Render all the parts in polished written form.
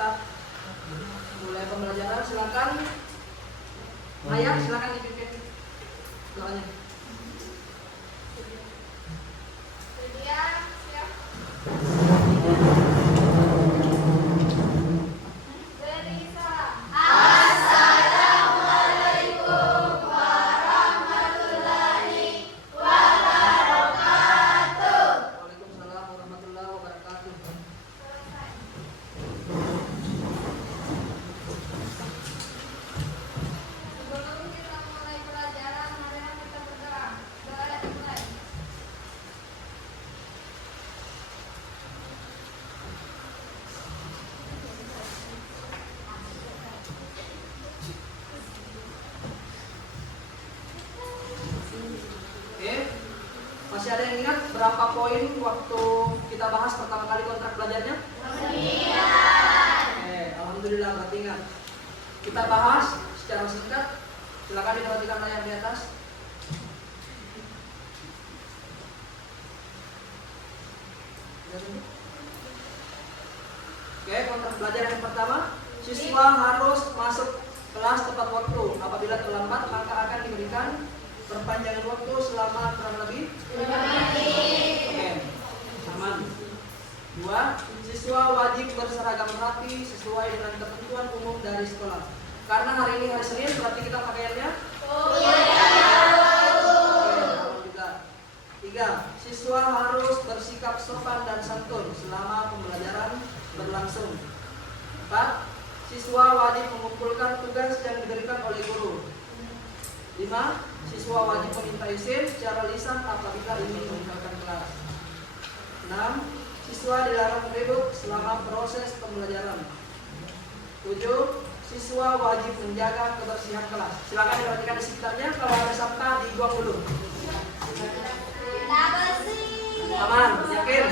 kita mulai pembelajaran. Silakan Maya, silakan dipimpin doanya. Masih ada yang ingat berapa poin waktu kita bahas pertama kali kontrak belajarnya? Iya. Alhamdulillah berarti ingat. Kita bahas secara singkat. Silakan diperhatikan layar di atas. Oke, kontrak belajar yang pertama, siswa harus masuk kelas tepat waktu. Apabila terlambat, maka akan diberikan perpanjangan waktu selama kurang lebih 5 menit. Oke, aman. 2. Siswa wajib berseragam rapi sesuai dengan ketentuan umum dari sekolah. Karena hari ini hari Senin, berarti kita pakaiannya juga. 3. Siswa harus bersikap sopan dan santun selama pembelajaran berlangsung. 4. Siswa wajib mengumpulkan tugas yang diberikan oleh guru. 5. Siswa wajib meminta izin secara lisan apabila ingin meninggalkan kelas. 6. Siswa dilarang ribut selama proses pembelajaran. 7. Siswa wajib menjaga kebersihan kelas. Silakan diperhatikan di sekitarnya, kalau ada sampah dibuang dulu. Aman, yakin?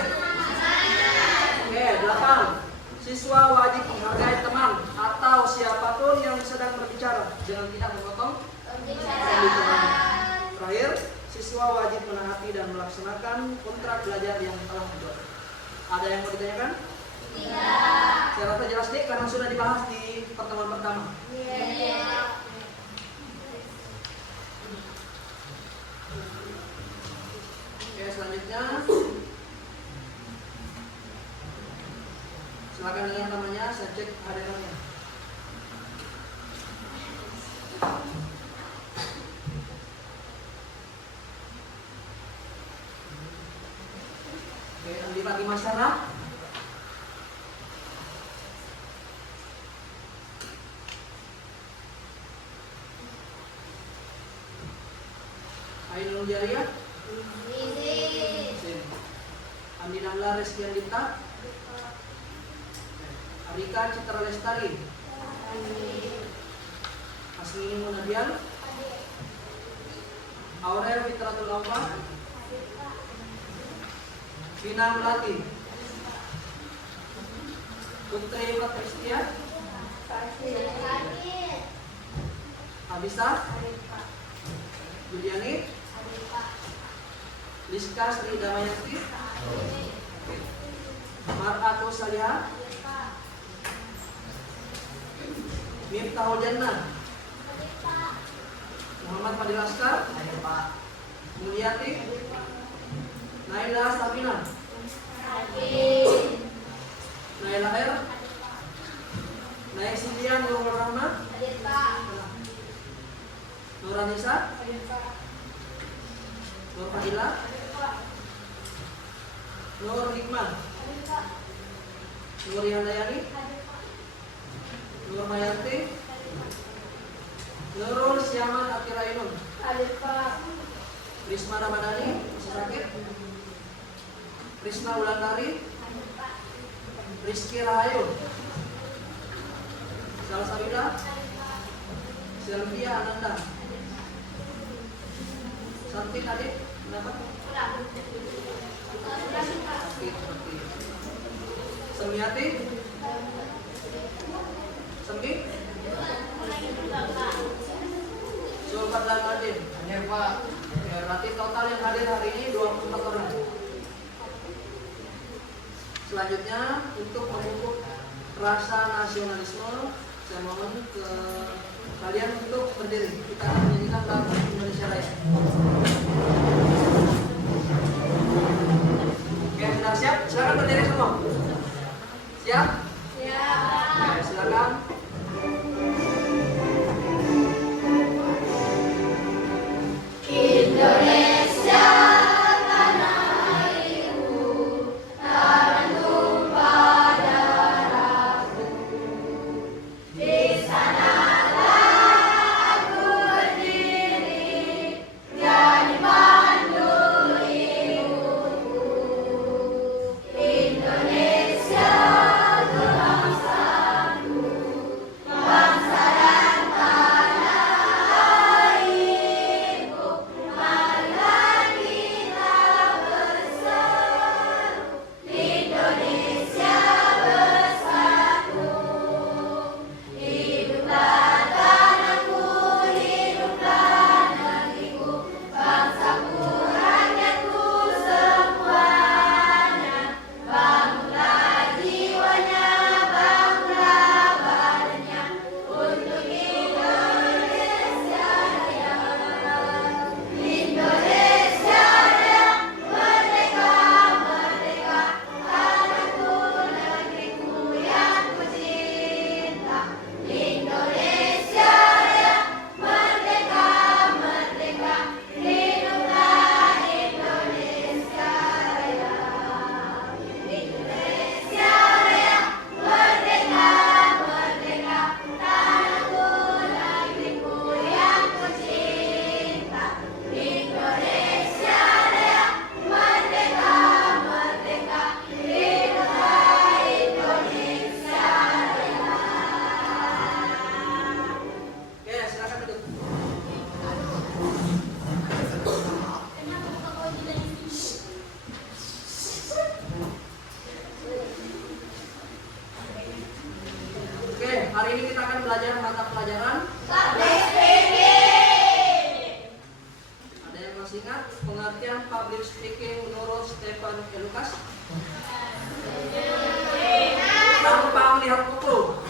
Oke, 8. Siswa wajib menghargai teman atau siapapun yang sedang berbicara dengan tidak memotong pembicaraan. Terakhir, siswa wajib menaati dan melaksanakan kontrak belajar yang telah dibuat. Ada yang mau ditanyakan? Tidak. Saya rasa jelas nih karena sudah dibahas di pertemuan pertama. Iya. Oke, selanjutnya silakan dengan namanya, saya cek hadirnya. Oke, Andi Fatimah Sarah. Ainul Jariah. Andi Nangla Reski Andita. Arika Citra Lestari. Asmini Munabian. Aurel Fitratul Awwah. Vina Melati. Putri Patristia. Abisa. Juliani. Liska Sri Damayanti. Mar'atu Salihah. Miftahul Jannah. Muhammad Fadil Askar. Mulyati. Naila Sabina. Naila R. Naik Sindian Nurul Rahman. Nuranisa. Nur Fadila. Nur Hikmah. Nur Yandayani. Nur Mayanti. Nurul Syaman Akirainun. Risma Ramadhani, masih sakit. Risma Wulandari. Rizky Rahayu. Salsabila. Sylvia Ananda. Santi Adik, kenapa? Semiati. Sembi. Zulfadlan Adin. Ya Pak. Ya, berarti total yang hadir hari ini 24 orang. Selanjutnya untuk memupuk rasa nasionalisme. Saya mohon ke kalian untuk berdiri. Kita akan menyanyikan lagu Indonesia Raya. Oke, sudah siap? Silakan berdiri semua. Siap? Siap. Oke, silakan. Indonesia. Hari ini kita akan belajar mata pelajaran Public speaking. Ada yang masih ingat pengertian public speaking menurut Stephen E. Lucas? Tanpa melihat buku.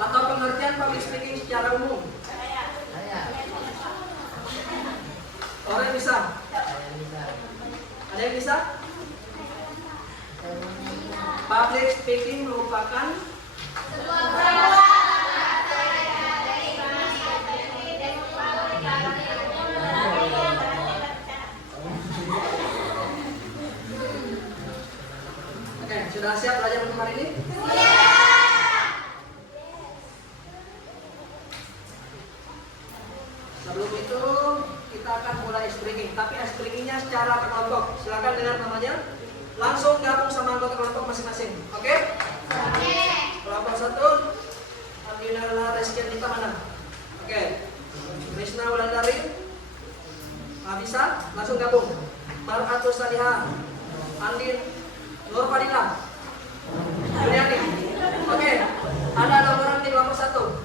Atau pengertian public speaking secara umum? Orang yang bisa? Ada yang bisa? Public speaking merupakan Oke, sudah siap belajar untuk hari ini? Sebelum itu kita akan mulai speaking, tapi speakingnya secara kelompok. Silakan dengar namanya. Langsung gabung sama anggota kelompok masing-masing. Oke? Kelompok 1, Andina Reskian Dita mana? Oke. Krisna Wulandari. Bisa? Langsung gabung. Mar'atul Salihah. Andin Nur Fadila. Juliani. Oke. Ada orang di kelompok 1.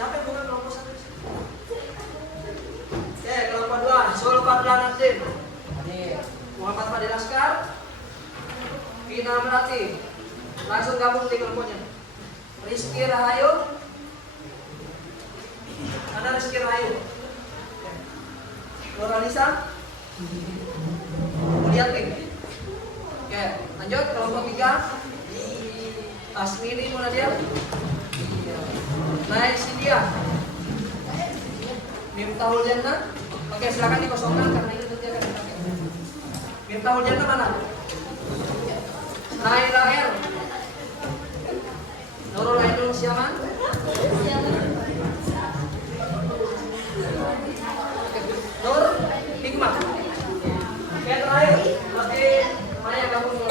Siapa yang bukan kelompok 1? Oke, kelompok 2, Sulfadlan Nadim, Muhammad Fadil Askar, Vina Melati. Langsung gabung di kelompoknya. Rizky Rahayu. Ada Rizky Rahayu. Nuralisa. Mulyati. Oke, lanjut kelompok 3. Asmini Munadia. Naik Sindia. Miftahul Jannah. Oke, silakan dikosongkan karena ini nanti akan dipakai. Miftahul Jannah mana? Naila R. Nurul Ainul Siaman. Nur Hikmah. Oke, terakhir berarti Maya gabung dulu.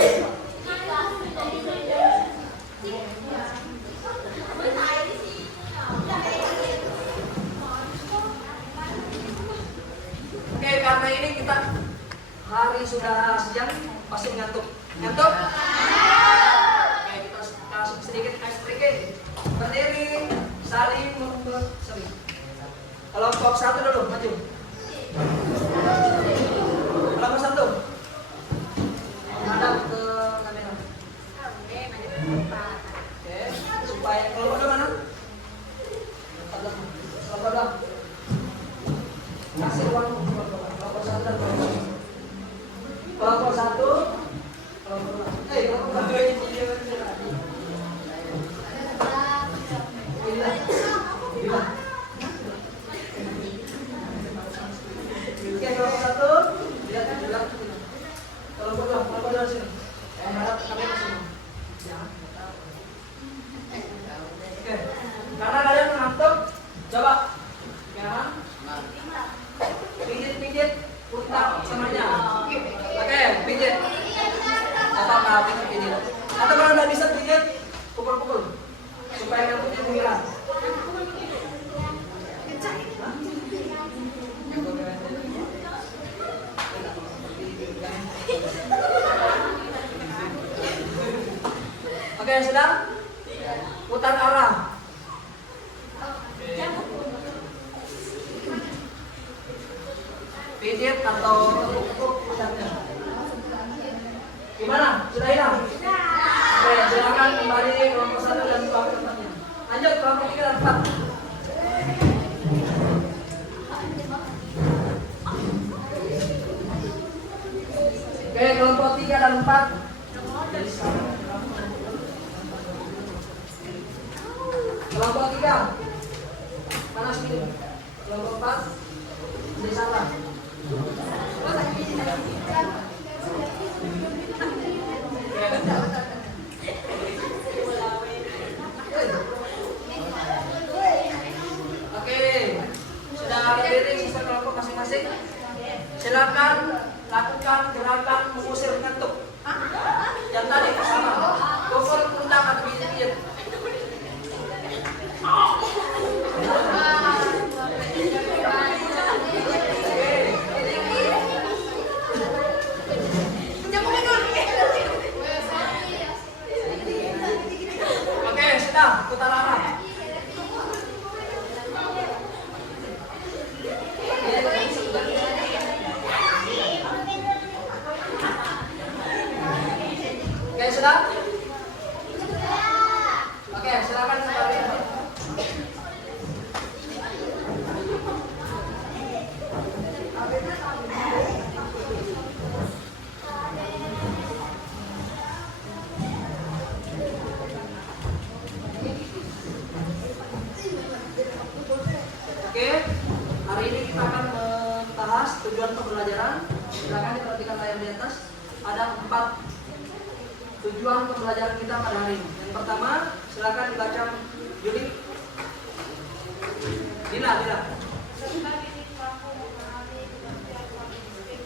Oke, karena ini kita hari sudah siang, pasti ngantuk. Ngantuk? Oke, kita kasih sedikit ice breaking. Berdiri, saling Kelompok 1 dulu, maju. Kelompok 1. Menghadap ke kamera. Oke, supaya kelompok 2 mana? Kelompok 2. Kasih ruang kelompok 1 dan kelompok 2. Kelompok 1, kelompok 2. Kelompok 2 ini Bila. Oke, kelompok 1, lihat. Kelompok 2 sini. Menghadap kamera semua. Oke, karena kalian mengantuk, coba kanan, pijit, putar semuanya. Oke, pijit. Coba kalau pijit. Atau kalau nggak bisa pijit, pukul-pukul supaya nyambutnya menghilang. Oke, sudah? Putar arah. Pijit atau pukul putarnya. Gimana? Sudah hilang? Oke, silakan kembali kelompok 1 dan 2 ke tempatnya. Lanjut kelompok 3 dan 4. Oke, kelompok 3 dan 4. Kelompok 3. Mana sini? Kelompok 4. Di sana. Oke, sudah berdiri sisa kelompok masing-masing. Silakan lakukan gerakan mengusir ngantuk. Yang tadi sama. Pukul pundak atau pijit. Oke, sudah putar arah. Oke, sudah? Oke, silakan kembali. Oke, hari ini kita akan membahas tujuan pembelajaran. Silakan diperhatikan layar di atas. Ada 4 tujuan pembelajaran kita pada hari ini. Yang pertama, silakan dibaca Yuli. Dila.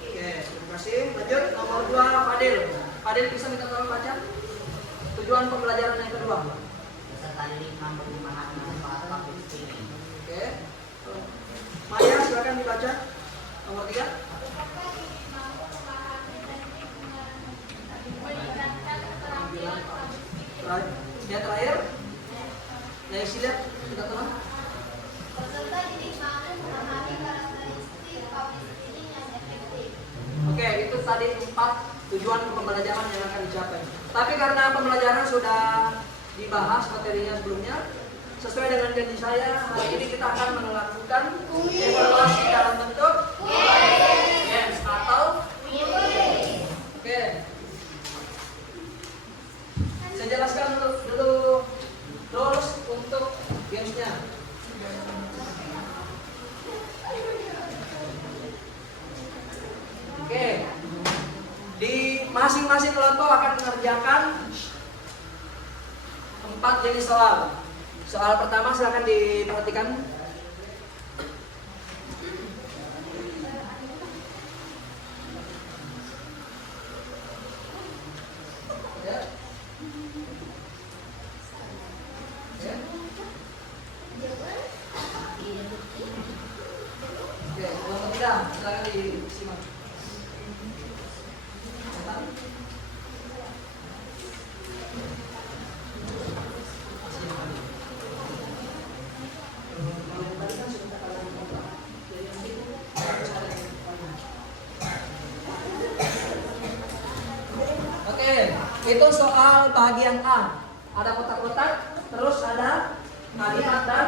Oke, terima kasih. Lanjut, nomor 2, Fadil. Fadil bisa minta tolong baca tujuan pembelajaran yang kedua. Peserta didik mampu memahami manfaat public speaking. Oke. Maya, silakan dibaca nomor 3. Yang terakhir, yang silat kita tolong. Peserta didik mampu memahami karakteristik public speaking yang efektif. Oke, itu tadi 4 tujuan pembelajaran yang akan dicapai. Tapi karena pembelajaran sudah dibahas materinya sebelumnya, sesuai dengan janji saya, hari ini kita akan melakukan evaluasi dalam bentuk games atau oke. Saya jelaskan dulu rules untuk gamesnya. Oke, di masing-masing kelompok akan mengerjakan 4 jenis soal. Soal pertama silakan diperhatikan. Ya. Ya. Oke, kelompok 3 silakan disimak. Tadi kan sudah kalian Itu soal bagian A. Ada kotak-kotak, terus ada kalimat dan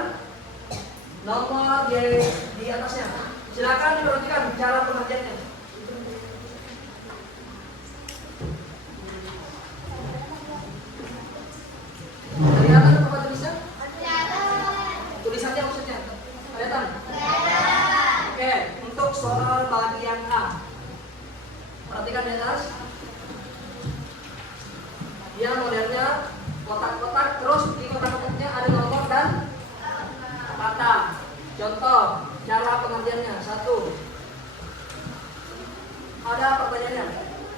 nomor di atasnya. Silakan diperhatikan cara pengerjaannya. Kelihatan apa tulisnya? Tulisannya maksudnya? Kelihatan? Oke, untuk soal bagian A. Perhatikan di atas. Dia modelnya kotak-kotak, terus di kotak-kotaknya ada nomor dan kata. Contoh, cara pengerjaannya. 1. Ada pertanyaannya.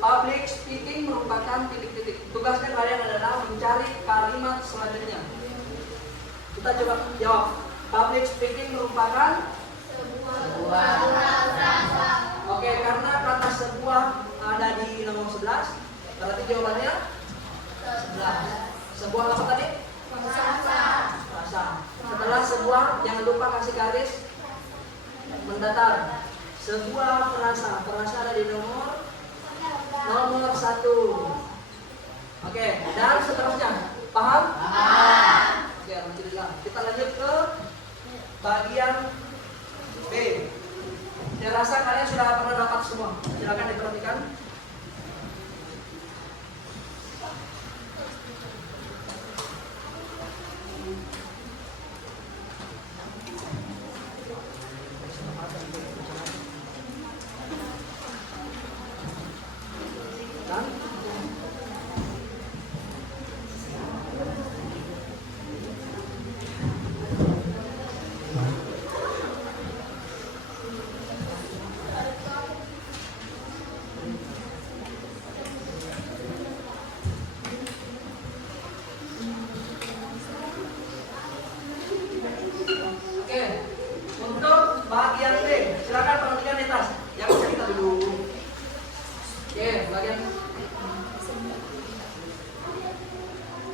Public speaking merupakan titik-titik. Tugasnya kalian adalah mencari kalimat selanjutnya. Kita coba jawab. Public speaking merupakan sebuah. Oke, karena kata sebuah ada di nomor 11, berarti jawabannya 11. Sebuah apa tadi? Frasa. Setelah sebuah, jangan lupa kasih garis mendatar. Sebuah frasa. Frasa ada di nomor 1. Oke, dan seterusnya. Paham? Oke, alhamdulillah. Kita lanjut ke bagian B. Saya rasa kalian sudah pernah dapat semua. Silakan diperhatikan.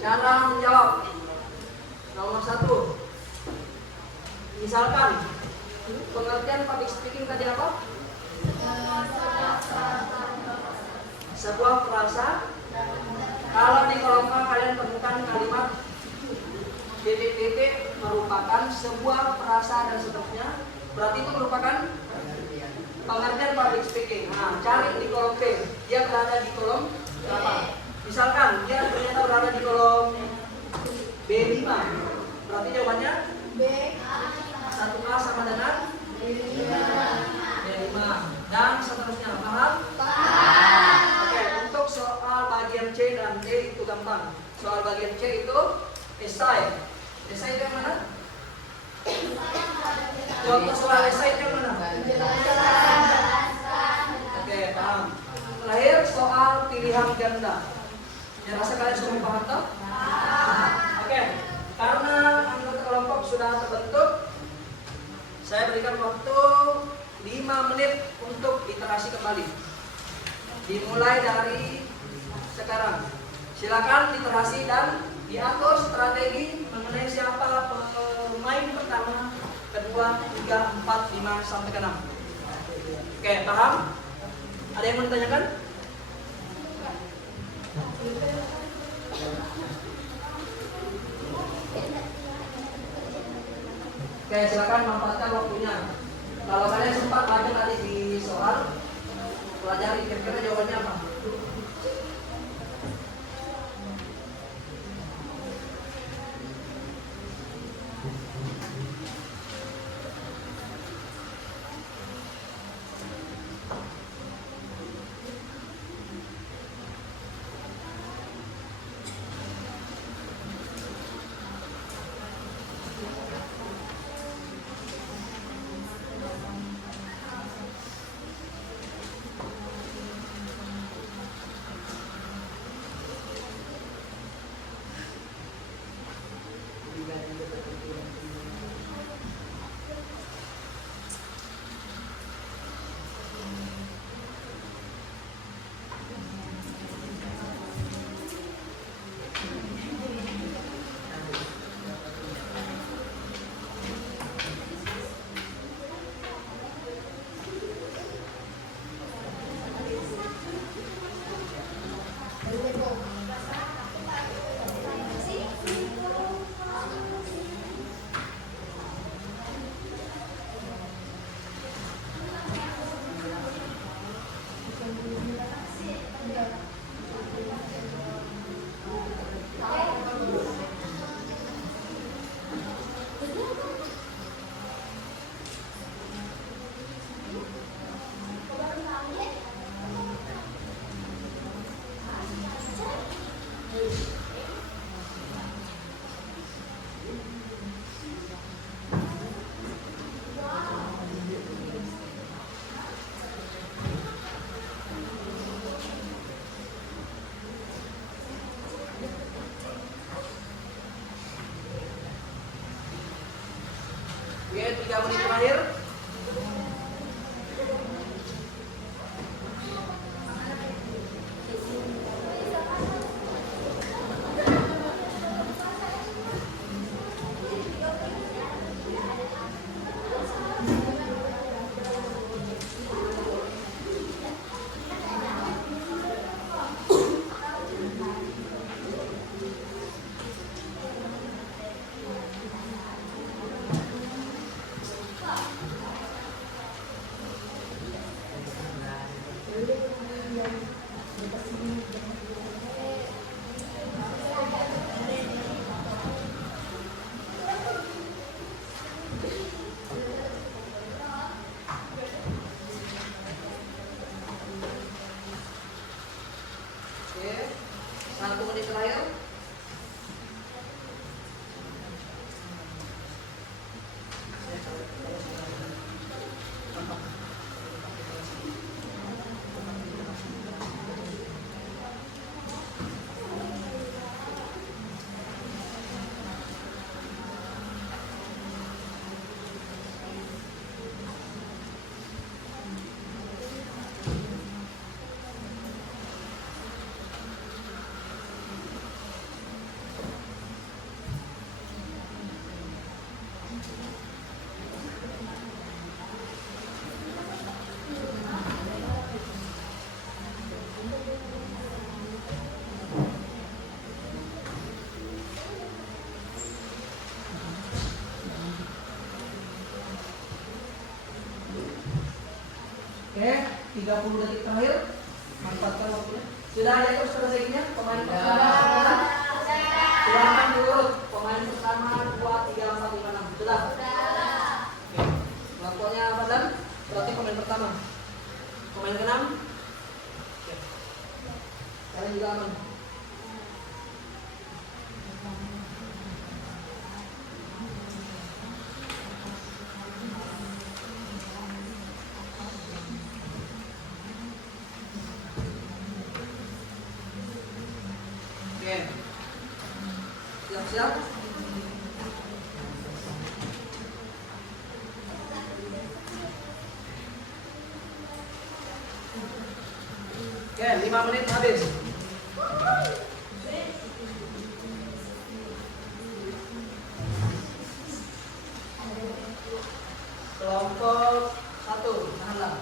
Cara menjawab. Nomor 1. Misalkan pengertian public speaking tadi apa? Sebuah frasa. Kalau di kolom A kalian temukan kalimat titik-titik merupakan sebuah frasa dan seterusnya, berarti itu merupakan pengertian public speaking. Nah, cari di kolom B. Dia berada di kolom berapa? Misalkan dia ternyata berada di kolom B5, berarti jawabannya B. 1A sama dengan B5 dan seterusnya. Paham? Oke, untuk soal bagian C dan D itu gampang. Soal bagian C itu esai. Esai itu yang mana? Contoh soal esai itu yang mana? Oke, paham. Terakhir soal pilihan ganda. Ya, rasa kalian sudah paham toh? Oke, karena anggota kelompok sudah terbentuk, saya berikan waktu 5 menit untuk literasi kembali. Dimulai dari sekarang. Silakan literasi dan diatur strategi mengenai siapa pemain pertama, kedua, 3, 4, 5 sampai ke 6. Oke, paham? Ada yang mau ditanyakan? Oke, silakan manfaatkan waktunya. Kalau kalian sempat baca tadi di soal, pelajari kira-kira jawabannya apa. 3 menit terakhir. Oke, 1 menit terakhir. Oke, 30 detik terakhir. Manfaatkan waktunya. Sudah ada itu strateginya? Pemain pertama. Silakan diurut. Pemain pertama 2, 3, 4, 5, 6. Sudah. Oke. Waktunya apa dan? Berarti pemain pertama. Pemain ke-6. Oke. Kalian juga aman. Oke. Siap-siap. Oke, 5 menit habis. Kelompok 1, tahanlah.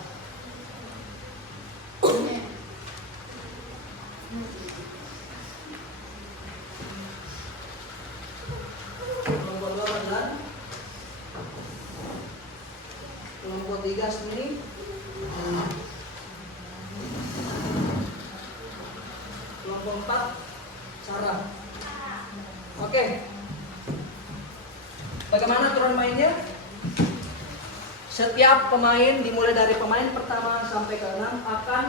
Kelompok 2 berjalan. Kelompok 3 sendiri. Kelompok 4 Sarah. Oke. Bagaimana aturan mainnya? Setiap pemain dimulai dari pemain pertama sampai ke-6 akan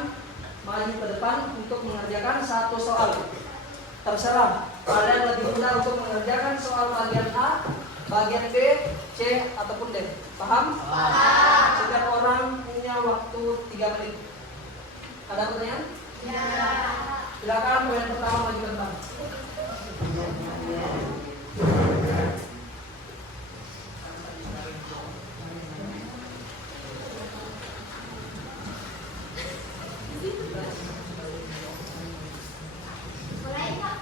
maju ke depan untuk mengerjakan satu soal. Terserah ada yang lebih mudah untuk mengerjakan soal bagian A, bagian B, C ataupun D. Paham? Paham. Setiap orang punya waktu 3 menit. Ada pertanyaan? Ya. Silakan poin pertama maju ke depan. Mulai, Pak.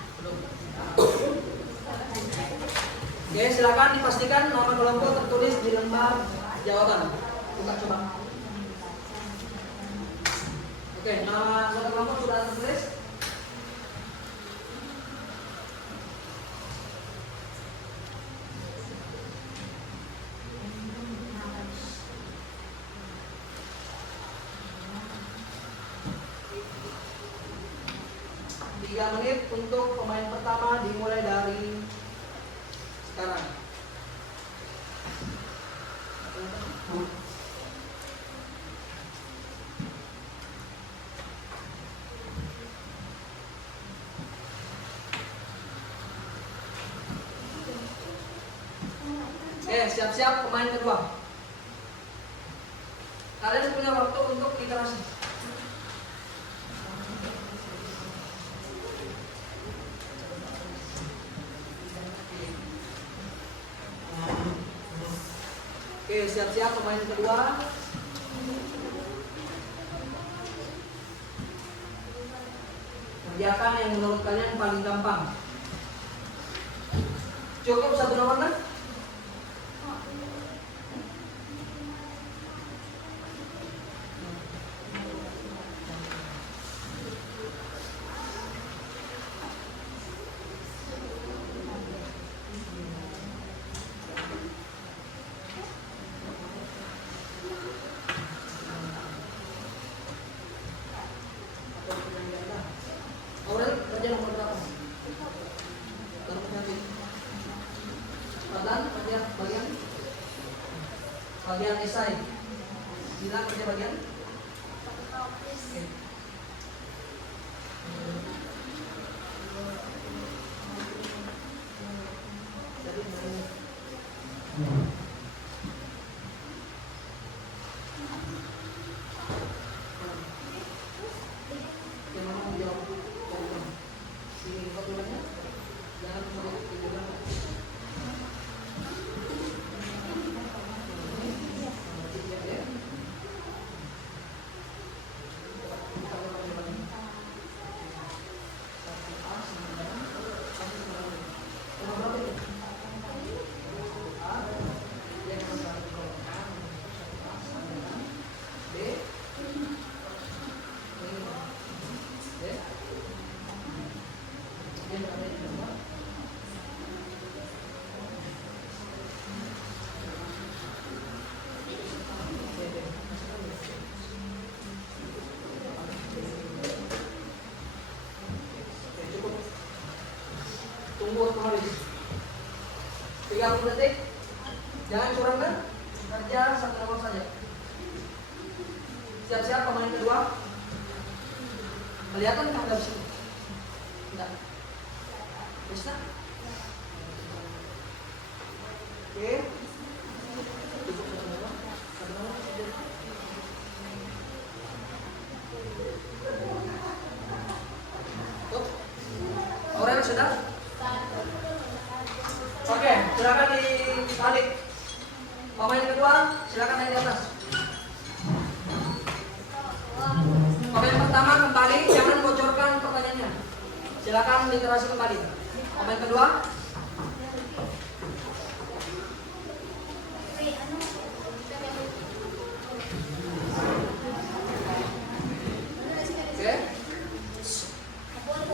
Oke, silakan dipastikan nama kelompok tertulis di lembar jawaban. Buka coba. Oke, nama satu kelompok sudah tertulis. Tiga menit untuk pemain pertama dimulai dari sekarang. Oke, siap-siap pemain kedua. Kalian punya waktu untuk literasi. Oke, siap-siap pemain kedua. Kerjakan yang menurut kalian paling gampang. Cukup satu nomor kan? Aurel kerja nomor berapa? Baru menjadi. Fadlan kerja bagian esai. Dila kerja bagian. Oke. Jadi yang mana mau jawab? Si patulannya jangan sampai ketinggalan. Tunggu habis 30 detik. Jangan curangkan. Kerja satu nomor saja. Siap-siap pemain kedua. Kelihatan kan dari sini? Enggak. Bisa? Oke. Cukup satu nomor. Satu nomor. Tuh. Aurel sudah? Oke, silakan dibalik. Pemain kedua, silakan naik di atas. Pemain pertama kembali, jangan bocorkan pertanyaannya. Silakan literasi kembali. Pemain kedua. Oke.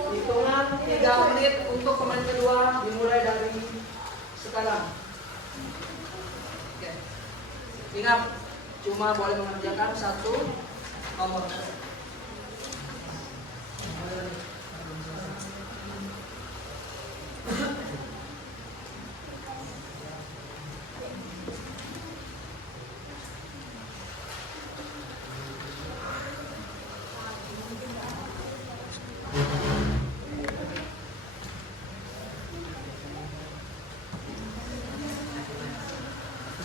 Hitungan 3 menit untuk pemain kedua dimulai dari sekarang. Oke. Ingat, cuma boleh mengerjakan satu nomor.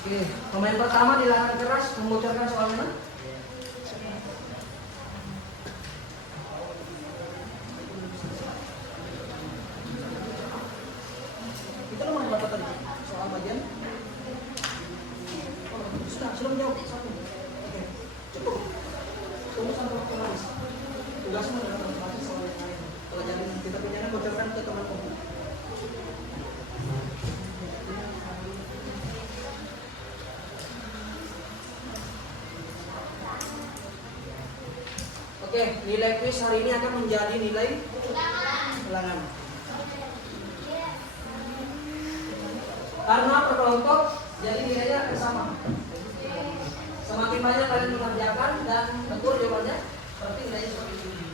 Oke, pemain pertama dilarang keras membocorkan soalnya. Kita nomor berapa tadi? Soal bagian? Oh, sudah menjawab satu. Oke, cukup. Tunggu sampai waktu habis. Tugasmu adalah konsentrasi soal yang lain. Kalau jadi kita punya bocorkan ke teman-teman. Oke, nilai kuis hari ini akan menjadi nilai ulangan. Karena per kelompok, jadi nilainya akan sama. Semakin banyak kalian mengerjakan dan betul jawabannya, berarti nilainya seperti ini.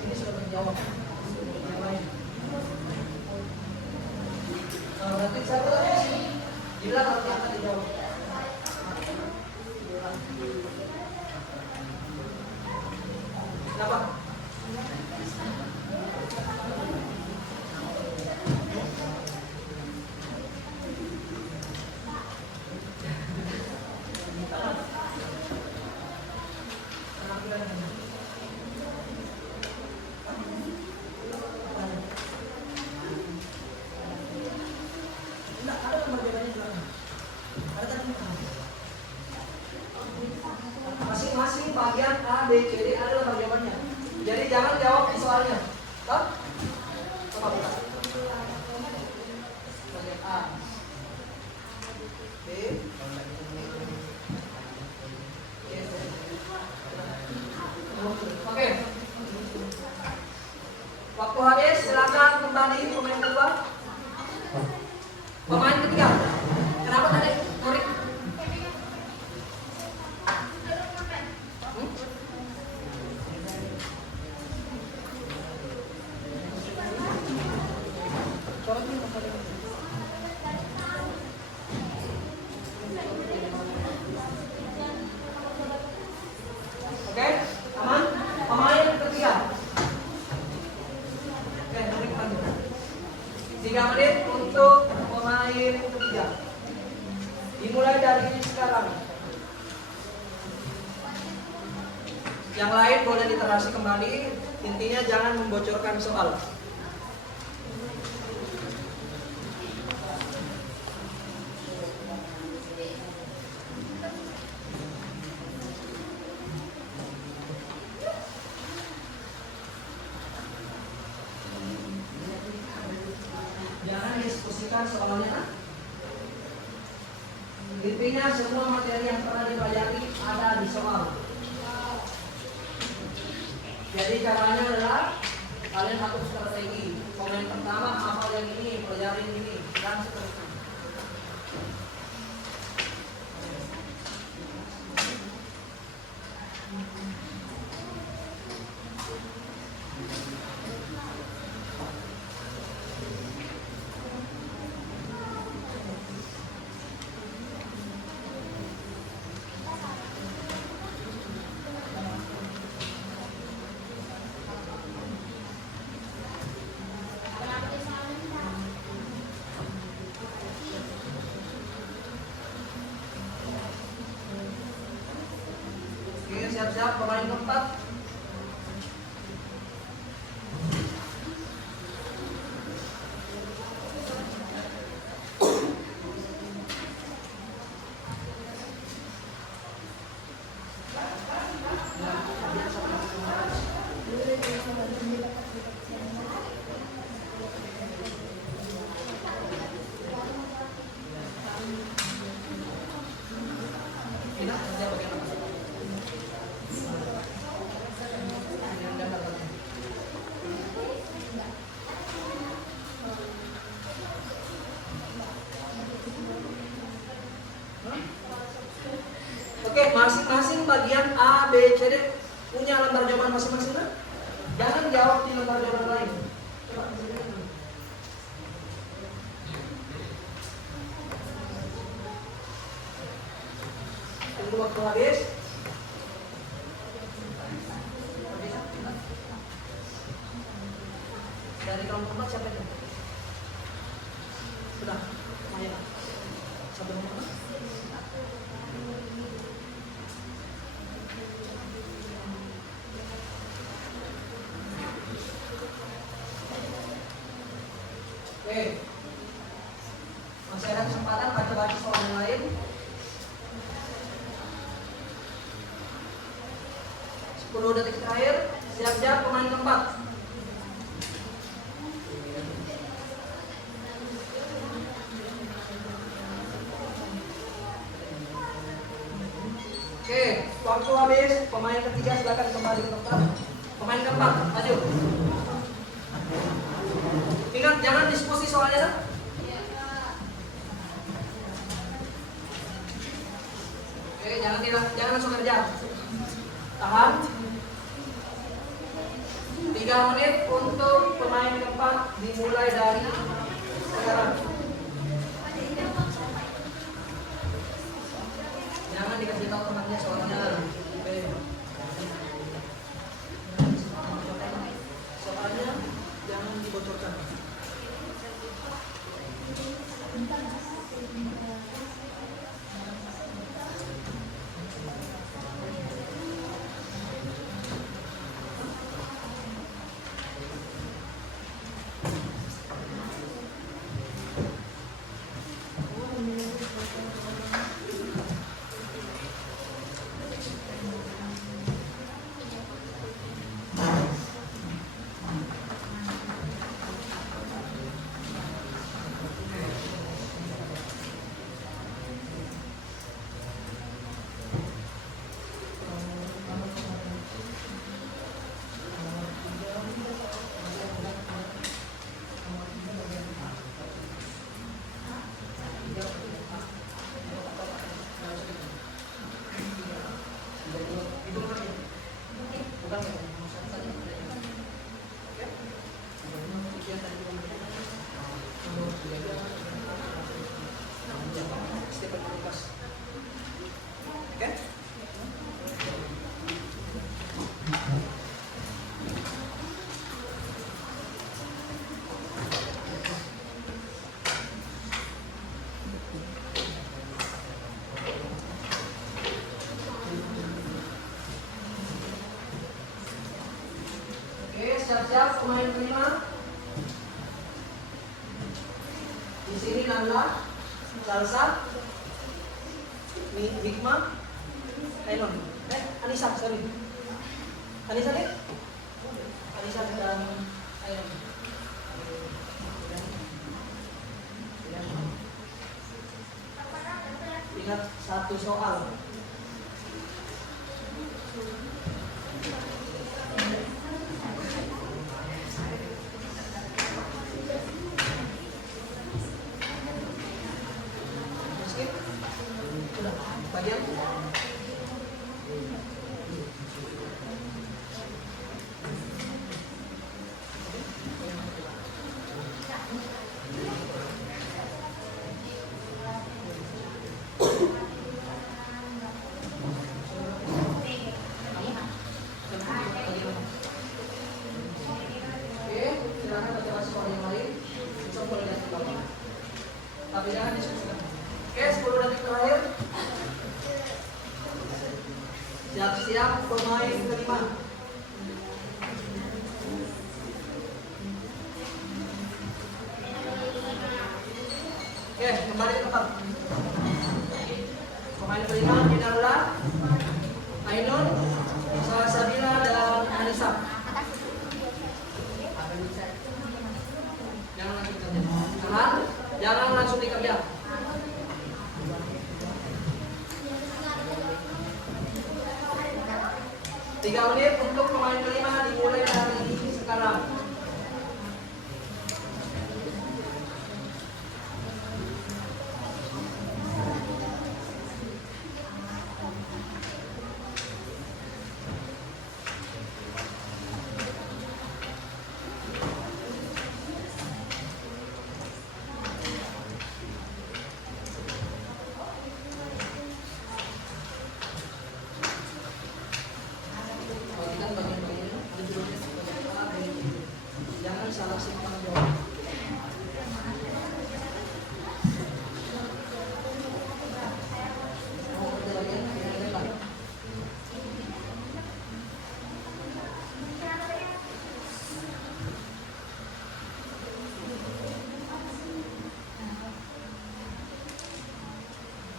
Ini sudah menjawab yang lain. dijawab. Kenapa? Enggak, ada nomor jawabannya di belakang. Ada tadi. Masing-masing bagian A, B, C, D ada nomor jawabannya. Jadi jangan jawab di soalnya. Toh? Coba buka. Bagian A, B, C, D. Oke. Waktu habis, silakan kembali pemain kedua. Pemain ketiga. Kenapa tadi? Murid? Oke, aman? Pemain ketiga. Oke, murid lanjut. 3 menit untuk pemain ketiga. Dimulai dari sekarang. Yang lain boleh literasi kembali. Intinya jangan membocorkan soal. Jangan diskusikan soalnya. Intinya semua materi yang pernah dipelajari ada di soal. Jadi caranya adalah kalian atur strategi. Komen pertama hafal yang ini, pelajari yang ini, dan seterusnya. Oke, siap-siap pemain keempat. Tidak, kerja bagaimana? Oke, masing-masing bagian A, B, C, D punya lembar jawaban masing-masing kan? Jangan jawab di lembar jawaban lain. Coba disini. Tunggu waktu habis. Dari kelompok 4 siapa itu? Sudah, lumayan. Satu nomor. Oke, masih ada kesempatan baca-baca soal yang lain. 10 detik terakhir, siap-siap pemain keempat. Oke, waktu habis, pemain ketiga silakan kembali ke tempat. Pemain keempat, maju. Ingat, jangan diskusi soalnya. Oke, jangan langsung kerja. Tahan. 3 menit untuk pemain keempat dimulai dari sekarang. dikasih tahu temannya soalnya. Oke. Soalnya jangan dibocorkan. Siap-siap pemain kelima. Di sini Nanda, Salsa, Hikmah, Ainon, Anissa, sorry. Anissa nih? Anissa dan Ainon. Ingat satu soal. Bagian silakan baca soal yang lain. Bisa boleh lihat di bawah. Tapi jangan diskusikan. Oke, 10 detik terakhir. Siap-siap pemain kelima. Oke, kembali ke tempat. Pemain kelima Minarla, Ainun, Salsabila dan Anissa. Jangan langsung dikerja. 3 menit untuk pemain kelima dimulai dari sekarang. Jangan salah simpan jawab.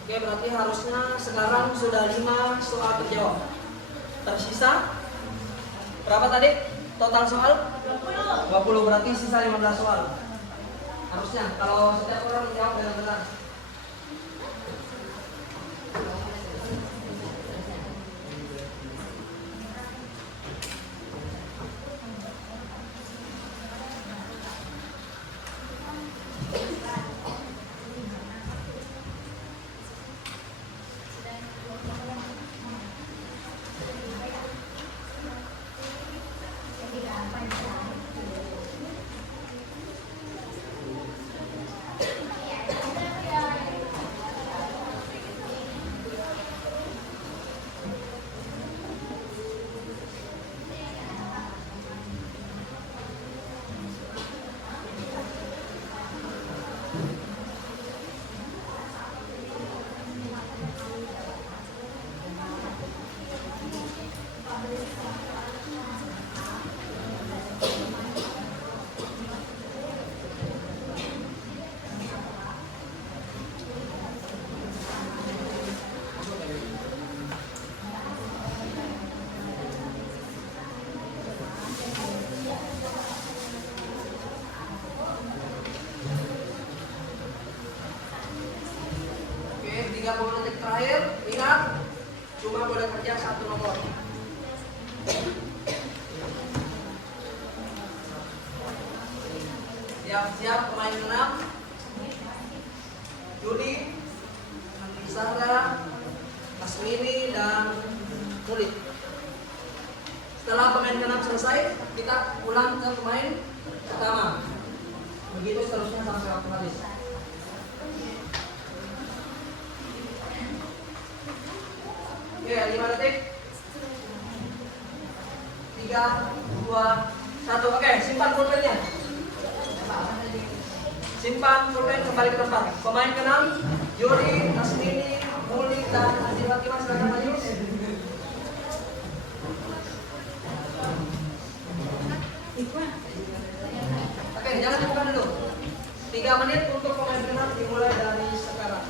Oke, berarti harusnya sekarang sudah 5 soal terjawab. Tersisa berapa tadi? Total soal? 20, berarti sisa 15 soal. Harusnya kalau setiap orang menjawab dengan benar. 30 detik terakhir. Ingat, cuma boleh kerja satu nomor. Siap-siap pemain 6. Juli, Sarah, Kasmini, dan Kulit. Setelah pemain ke-6 selesai, kita ulang ke pemain pertama. Begitu seterusnya sampai waktu habis. Oke, 5 detik. 3, 2, 1. Oke, simpan pulpennya. Simpan pulpen, kembali ke tempat. Pemain ke-6, Yuri, Kasmini, Muli, dan Andi Fatimah, silakan maju. Oke, jangan dibuka dulu. 3 menit untuk pemain ke-6 dimulai dari sekarang.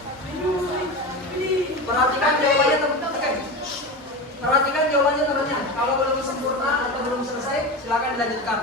Perhatikan jawabannya teman-teman. Oke. Perhatikan jawabannya teman-teman. Kalau belum sempurna atau belum selesai, silakan dilanjutkan.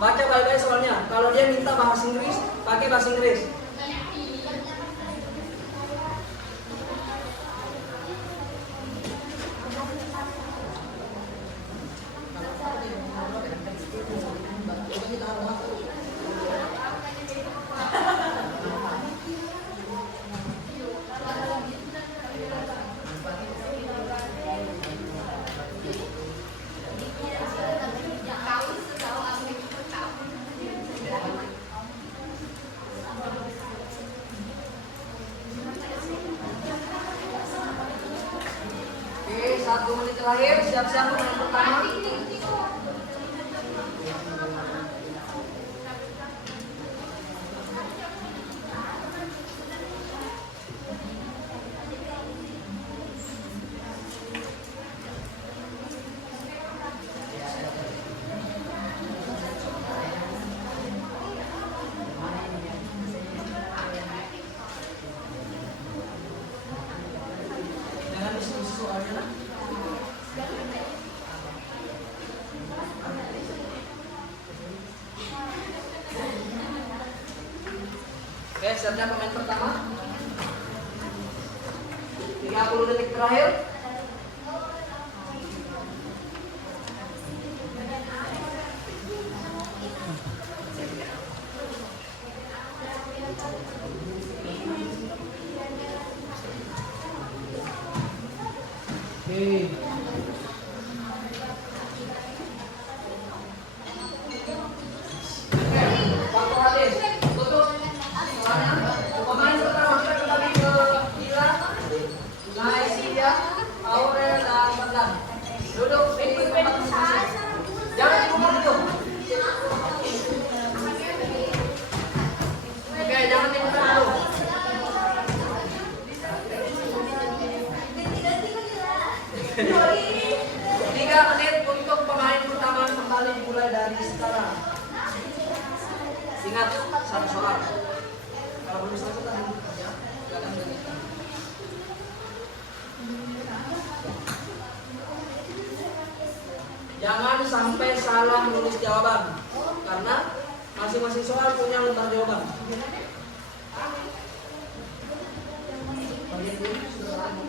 Baca baik-baik soalnya. Kalau dia minta bahasa Inggris, pakai bahasa Inggris. Oke, 1 menit terakhir, siap-siap pemain pertama. Jangan diskusi soalnya lah. Oke, siapnya pemain pertama. 30 detik terakhir. Oke. Waktu habis. Tutup. Soalnya pemain pertama kita kembali ke Ila, Naisia, Aurel, dan Fadlan. Duduk di tempat masing-masing. Jangan dibuka dulu. Oke, jangan dibuka dulu. 3 menit untuk pemain pertama kembali dimulai dari sekarang. Ingat, satu soal. Kalau belum selesai tadi ya, silakan lanjutkan. Jangan sampai salah menulis jawaban, karena masing-masing soal punya lembar jawaban. Bagian ini sudah ada.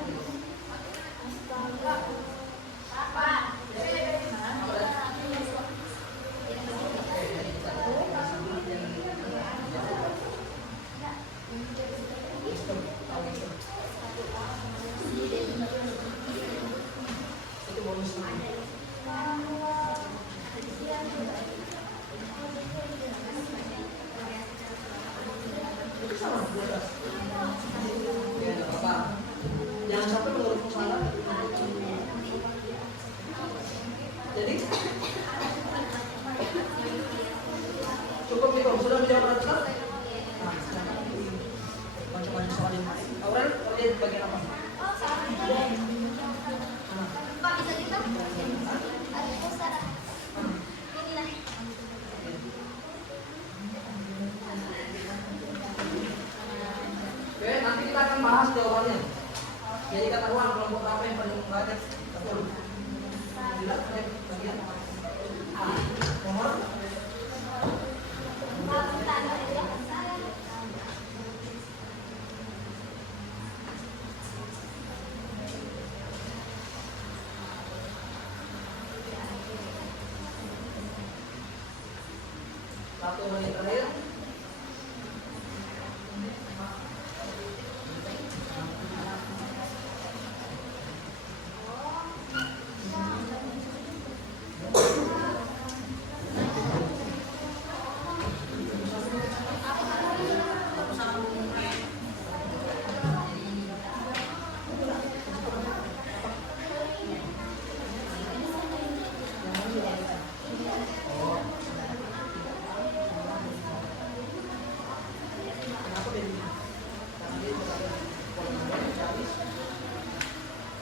terakhir.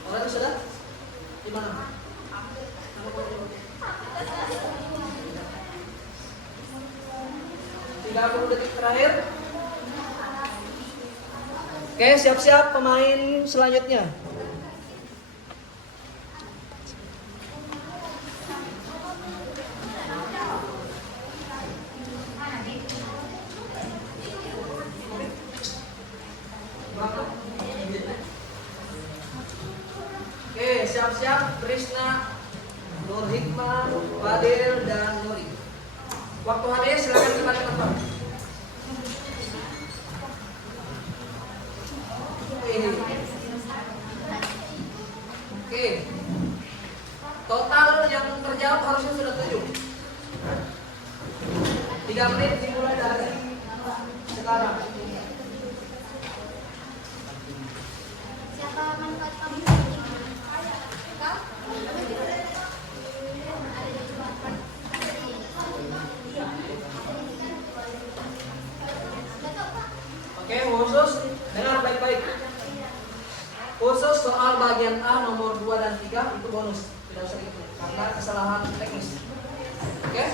Orang itu sudah di mana? 30 detik terakhir. Oke, siap-siap pemain selanjutnya. Oke, siap-siap Krisna, Nur Hikmah, Fadil, dan Nuri. Waktu habis silakan kembali ke tempat. Oke. Total yang terjawab harusnya sudah 7. 3 menit dimulai dari sekarang. Siapa manfaat public speaking? Kau? Oke, khusus dengar baik-baik. Khusus soal bagian A nomor 2 dan 3 itu bonus, tidak usah itu karena kesalahan teknis. Oke?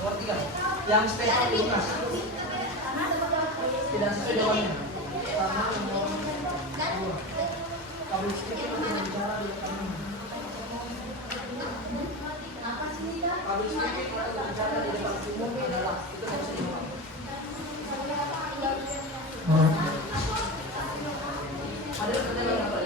Nomor 3 yang statement di lunas tidak sesuai jawabannya karena nomor 2 public speaking bicara di depan umum. Public speaking bicara di depan umum adalah itu harus dijawab. Ada pertanyaan apa?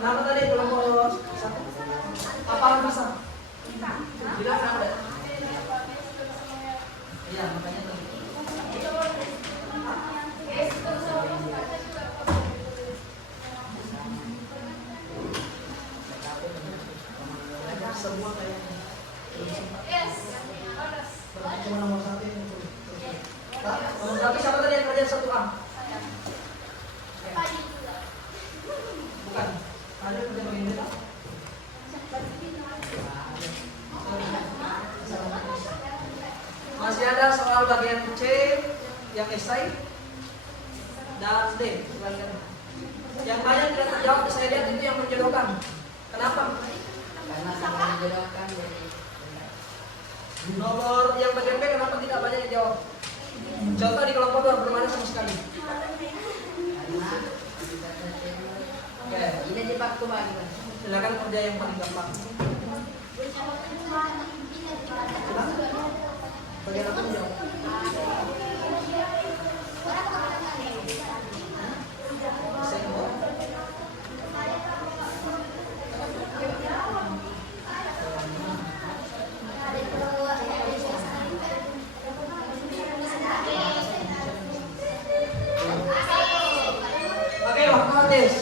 Kenapa tadi belum mau satu? Apa bisa? Bilang kenapa? Iya, makanya tadi. Semua kayaknya. Cuma nomor 1 yang nomor 1 siapa tadi yang kerja 1A? Bukan. Ada kerja bagian kita? Masih ada soal bagian C yang esai dan D. Yang banyak tidak terjawab saya lihat itu yang menjodohkan. Kenapa? Karena sama menjodohkan jadi Nomor yang bagian B kenapa tidak banyak yang jawab? Contoh di kelompok 2 belum ada sama sekali. Oke, ini di waktu bagi. silakan kerja yang paling gampang. Bagian apa menjawab? Saya kedua. Oke, waktu habis.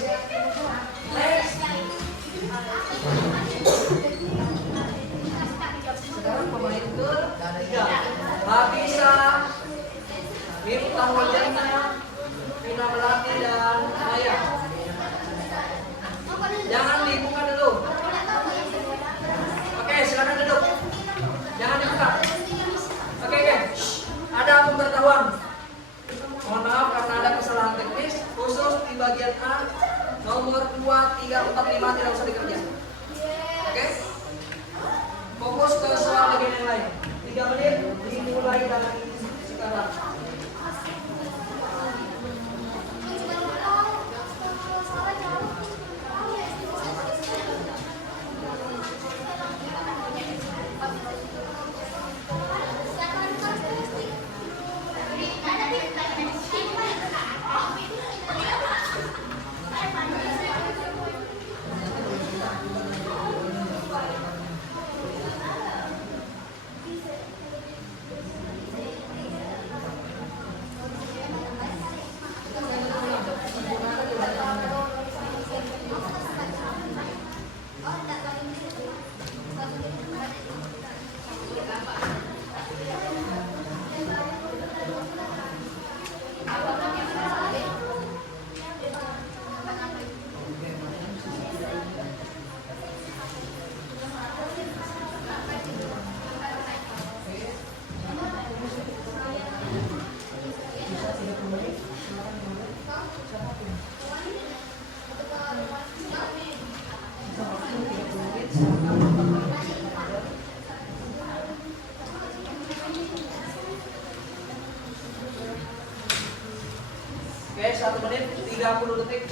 Sekarang pemain ke-3 Habisa, Miftah Wajahnya, Vina Melati, dan Maya. Oke, 1 menit 30 detik.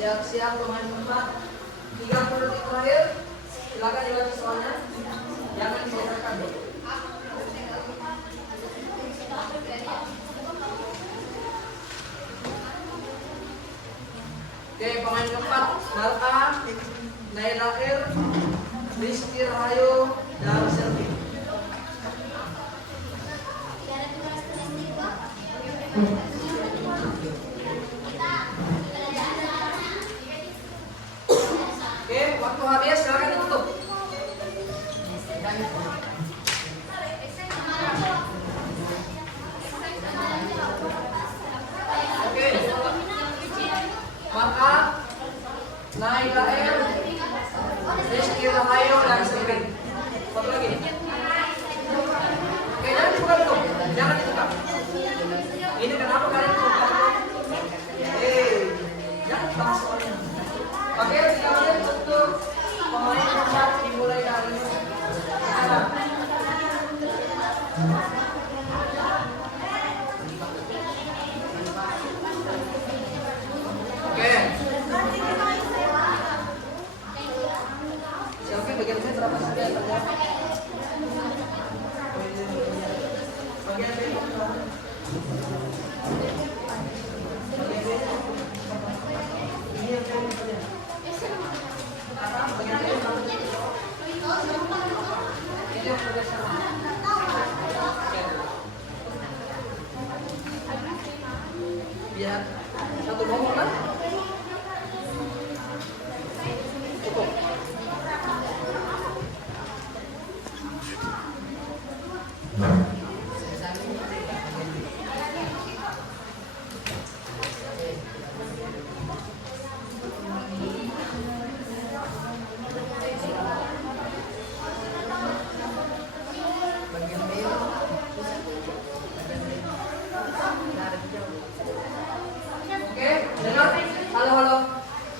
Siap-siap pemain keempat, 30 detik terakhir. Silakan dibaca soalnya, jangan dibacakan. Oke, pemain keempat, Narka, Naila Air, Rizky Rahayu, dan Selvi. Oke, waktu habis, silakan ditutup. Oke, maka Naila Air, Rizky Rahayu, dan Selvi. Satu lagi. Oke, jangan dibuka dulu, jangan dibuka. Ini kenapa kalian buka? Jangan bahas soalnya. Oke, 3 menit untuk pemain keempat dimulai dari sekarang. Oke. Selfie bagian saya berapa saja ya? Bagian B. Ini yang saya biar satu ngomong kan cukup.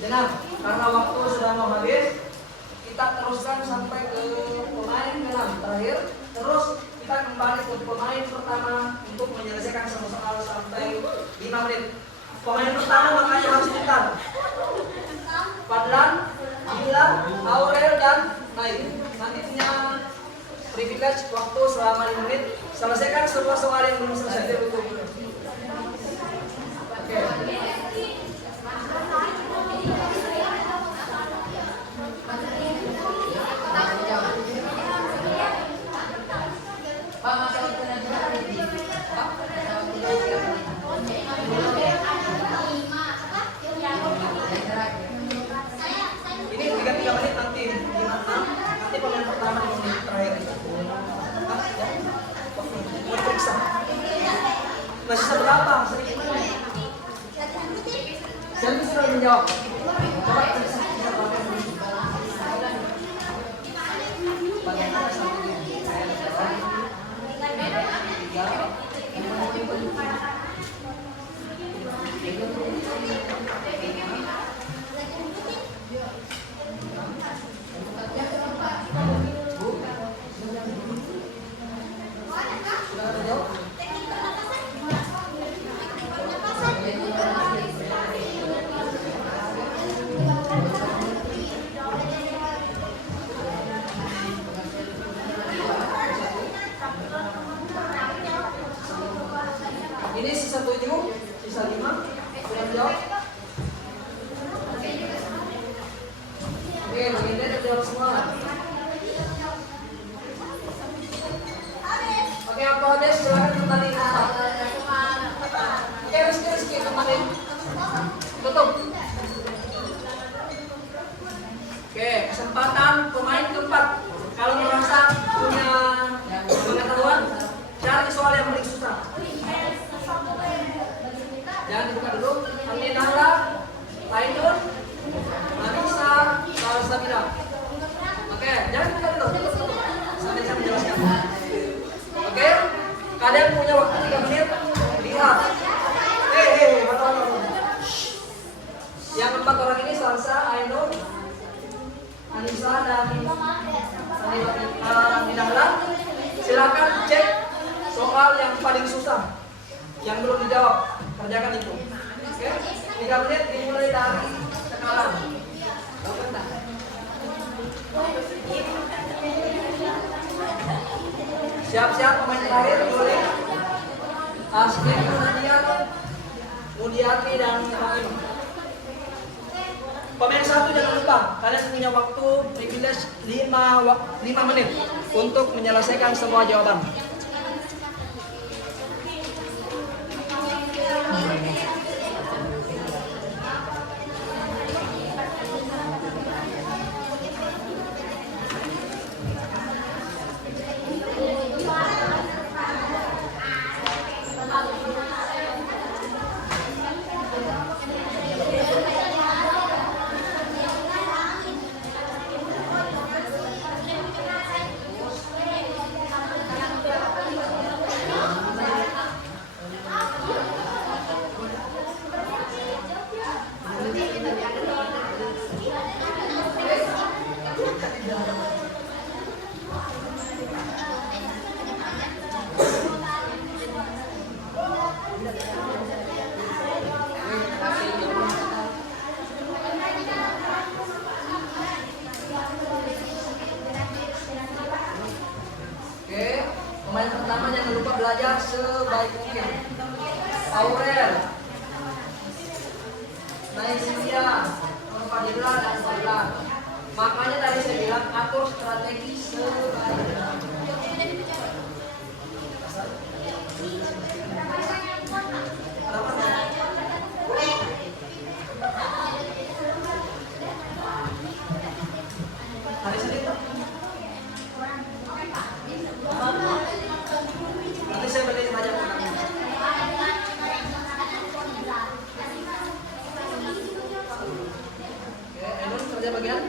Dengar, karena waktu sudah mau habis, kita teruskan sampai ke pemain ke-6 terakhir. Terus kita kembali ke pemain pertama untuk menyelesaikan semua soal sampai 5 menit. Pemain pertama makanya harus diputar. Fadlan, Gila, Aurel, dan Naik. Nanti punya privilege waktu selama 5 menit. Selesaikan semua soal yang belum selesai. Oke. Ini 3 menit nanti 5-6. Nanti pemain pertama di menit terakhir. Mau diperiksa. Masih seberapa? Sedikit. Selvi sudah menjawab. Coba periksa. Bagaimana sampai closing. Tutup. Oke, kesempatan pemain keempat. Kalau merasa punya pengetahuan, cari soal yang paling susah. Jangan dibuka dulu. Amin Nahla, Ainun, Anissa, Salsabila. Oke, jangan dibuka dulu. Sampai saya menjelaskan. Oke, kalian punya waktu 3 menit. Lihat. Yang 4 orang ini Salsa, Ainun, Anissa, dan Nahla. Silakan cek soal yang paling susah, yang belum dijawab. Kerjakan itu. Oke, 3 menit dimulai dari sekarang. Siap-siap pemain terakhir dimulai. Asmi, Nadia, Mudiati, dan Fatim. Pemain 1 jangan lupa, kalian punya waktu privilege 5 menit untuk menyelesaikan semua jawaban. Pemain pertama jangan lupa belajar sebaik mungkin. Aurel, Naisia, Fadila, dan Fadila. Makanya tadi saya bilang atur strategi sebaik mungkin. Hari Senin nanti saya balik aja. Oke, Ainun kerja bagian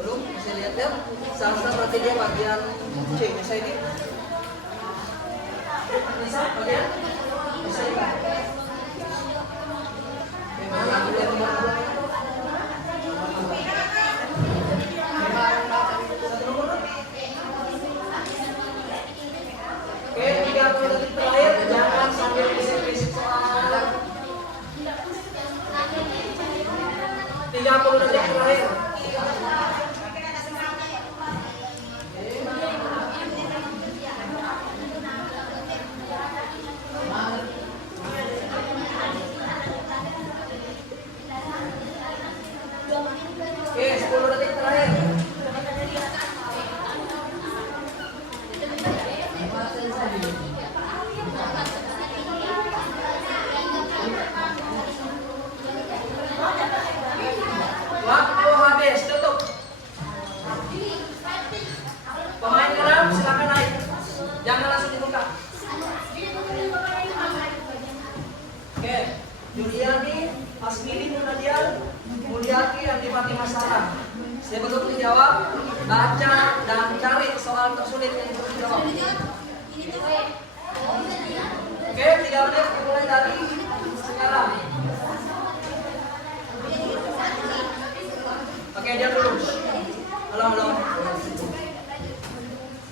belum bisa lihat ya. Salsa berarti dia bagian C. Bisa ini bisa bagian bisa ini. Oke, mana yang nomor 2? Oke, 30 detik terakhir, jangan sambil bisik-bisik soal. 30 detik terakhir. Oke, 10 detik terakhir. Waktu habis, tutup. Pemain ke-6 silakan naik. Jangan langsung dibuka. Oke, Juliani, Asmini, Munadian, Mulyati, dan Fatimah Sarah. Sebelum dijawab, baca dan cari soal tersulit yang perlu dijawab. Oke, 3 menit mulai dari sekarang. Oke, dia dulu. Halo.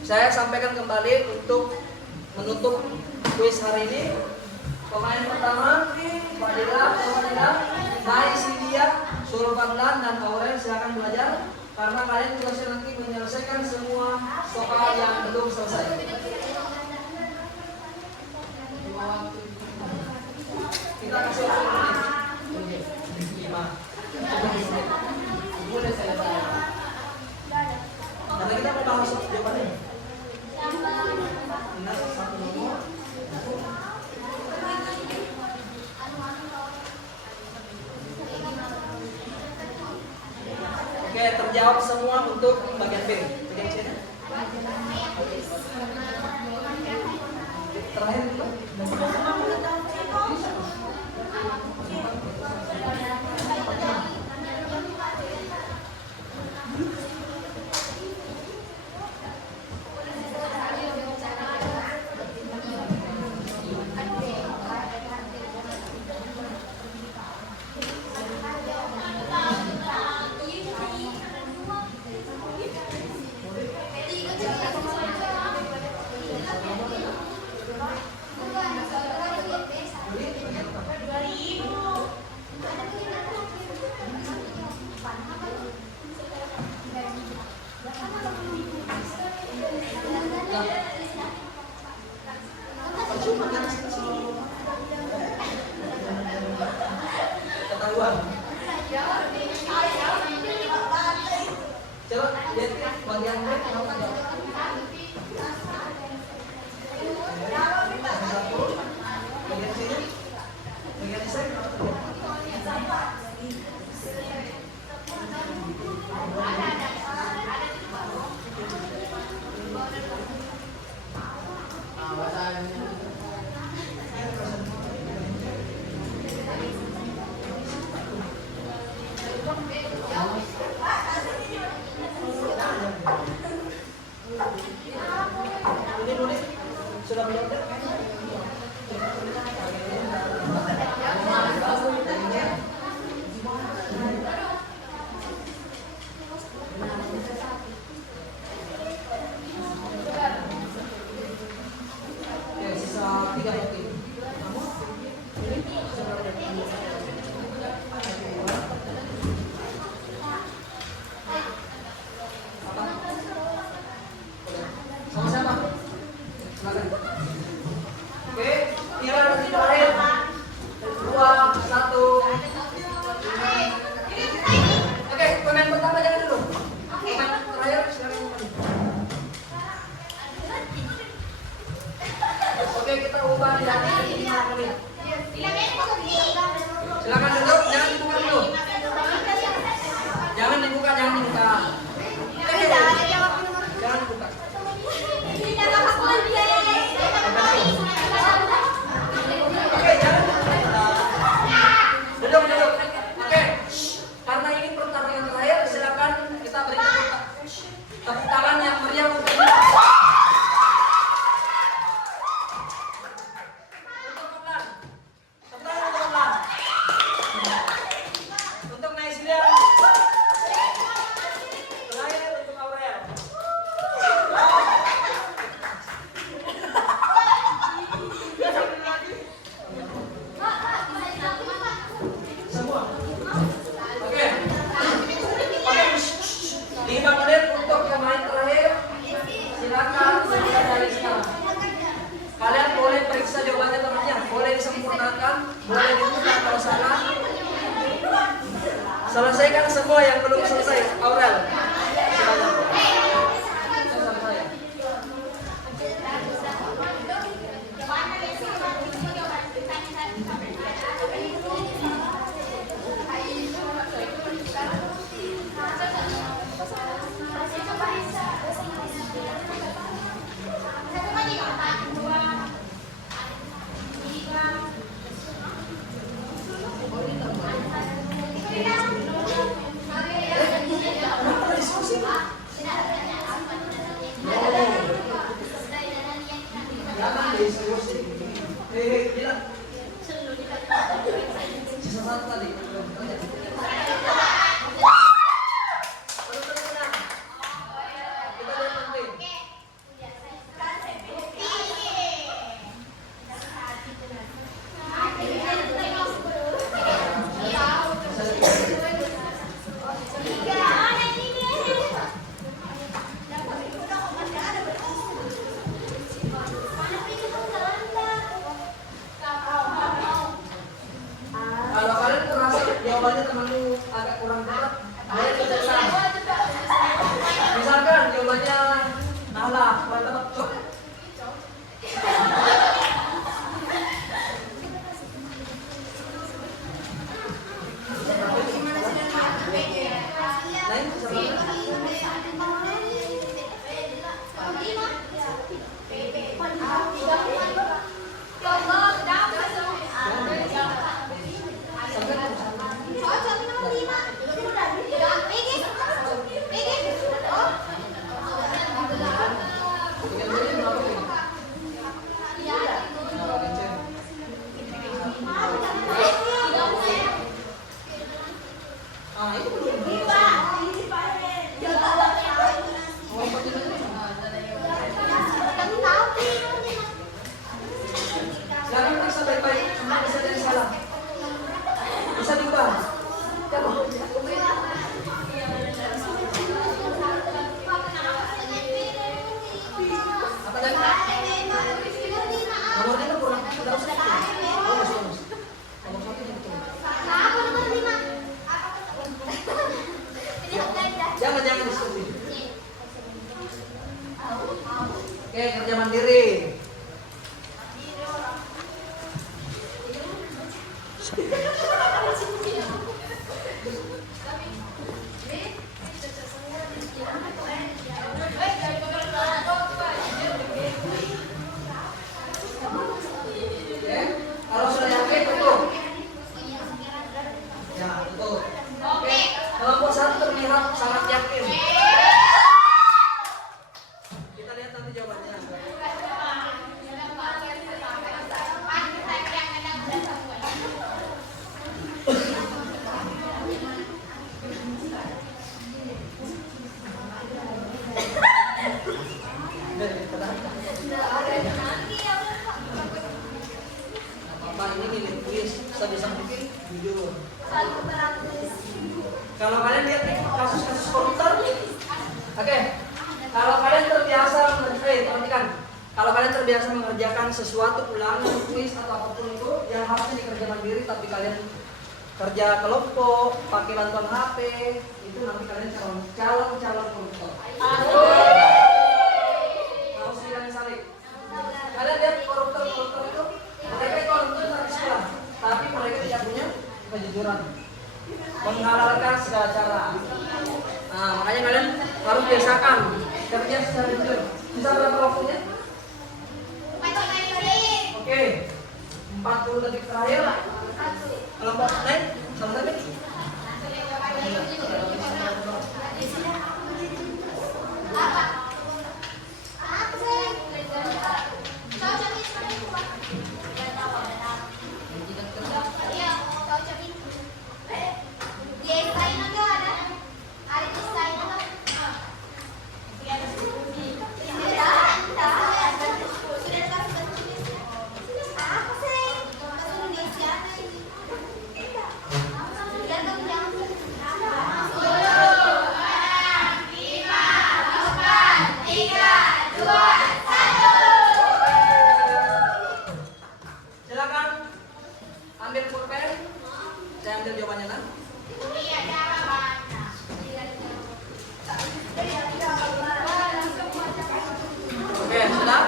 Saya sampaikan kembali untuk menutup kuis hari ini. Pemain pertama, Fadila, Naisia, Sulfadlan, dan Aurel silakan belajar karena kalian tugasnya nanti menyelesaikan semua soal yang belum selesai. Kita kasih waktu 5. Boleh saya tanya. Karena kita mau bahas jawabannya. Satu nomor. terjawab semua untuk bagian B. Bagian C. Terakhir itu. Ketahuan. Coba lihat bagian B. Satu. Bagian C. Bagian C. Ini sudah menonton? Ya, sisa 3 lagi. Sama-sama. Silakan. Oke, kira nanti terakhir. 2, 1. Oke, pemain pertama jangan dulu. Pemain terakhir silakan. Oke, kita ubah dari 5 menit. Silakan duduk, jangan dibuka dulu. Jangan dibuka, jangan dibuka. Jangan dibuka. Oke, jangan duduk. Oke, karena ini pertandingan terakhir, silakan kita berikan tepuk tangan yang meriah untuk ini. Untuk Naisida. Terakhir untuk Aurel. Semua. Oke. 5 menit untuk pemain terakhir. Silakan mulai dari sekarang. Kalian boleh periksa jawabannya temannya, boleh disempurnakan, boleh dibuka kalau salah. Selesaikan semua yang belum selesai. Aurel. Silakan. Sama saya. Jangan diskusi. Gila. Sisa 1 tadi. Tenang. Kita lihat nanti. Kalau kalian merasa jawabannya temanmu agak kurang tepat, kalian tentukan. Misalkan jawabannya Nahla kurang tepat, cok. Lain, siapa? Oke, kalau sudah yakin tutup. Ya, tutup. Oke, kelompok 1 terlihat sangat yakin. Kita lihat nanti jawabannya. Apa ini nih kuis sebisa mungkin jujur. Kalau kalian lihat nih kasus-kasus koruptor, oke. Kalau kalian terbiasa perhatikan. Kalau kalian terbiasa mengerjakan sesuatu ulangan kuis atau apapun itu yang harusnya dikerjakan sendiri, tapi kalian kerja kelompok, pakai bantuan HP, itu nanti kalian calon koruptor. Mau sidang salib. Kalian lihat koruptor itu, mereka itu koruptor di sekolah, tapi mereka tidak punya kejujuran, menghalalkan segala cara. Nah, makanya kalian harus biasakan kerja secara jujur. Bisa berapa waktunya? Oke, 40 detik terakhir. Kelompok naik, sama lagi. Silakan ambil pulpen. Saya ambil jawabannya kan? Oke, sudah?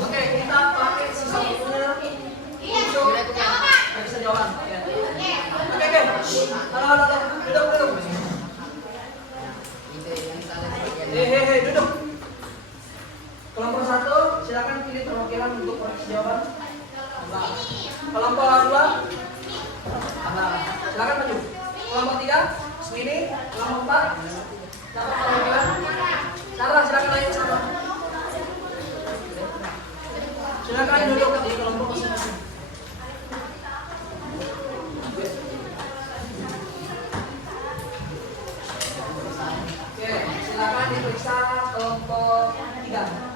Oke, kita pakai sisa bukunya untuk bisa jawaban. Oke. Halo, duduk. Duduk. Kelompok 1, silakan pilih perwakilan untuk koreksi jawaban. Kelompok 2, silakan maju. Kelompok 3, Smini. Kelompok 4, siapa perwakilan? Sarah, silakan naik sama. Silakan duduk di kelompok masing-masing. Oke, silakan diperiksa kelompok 3.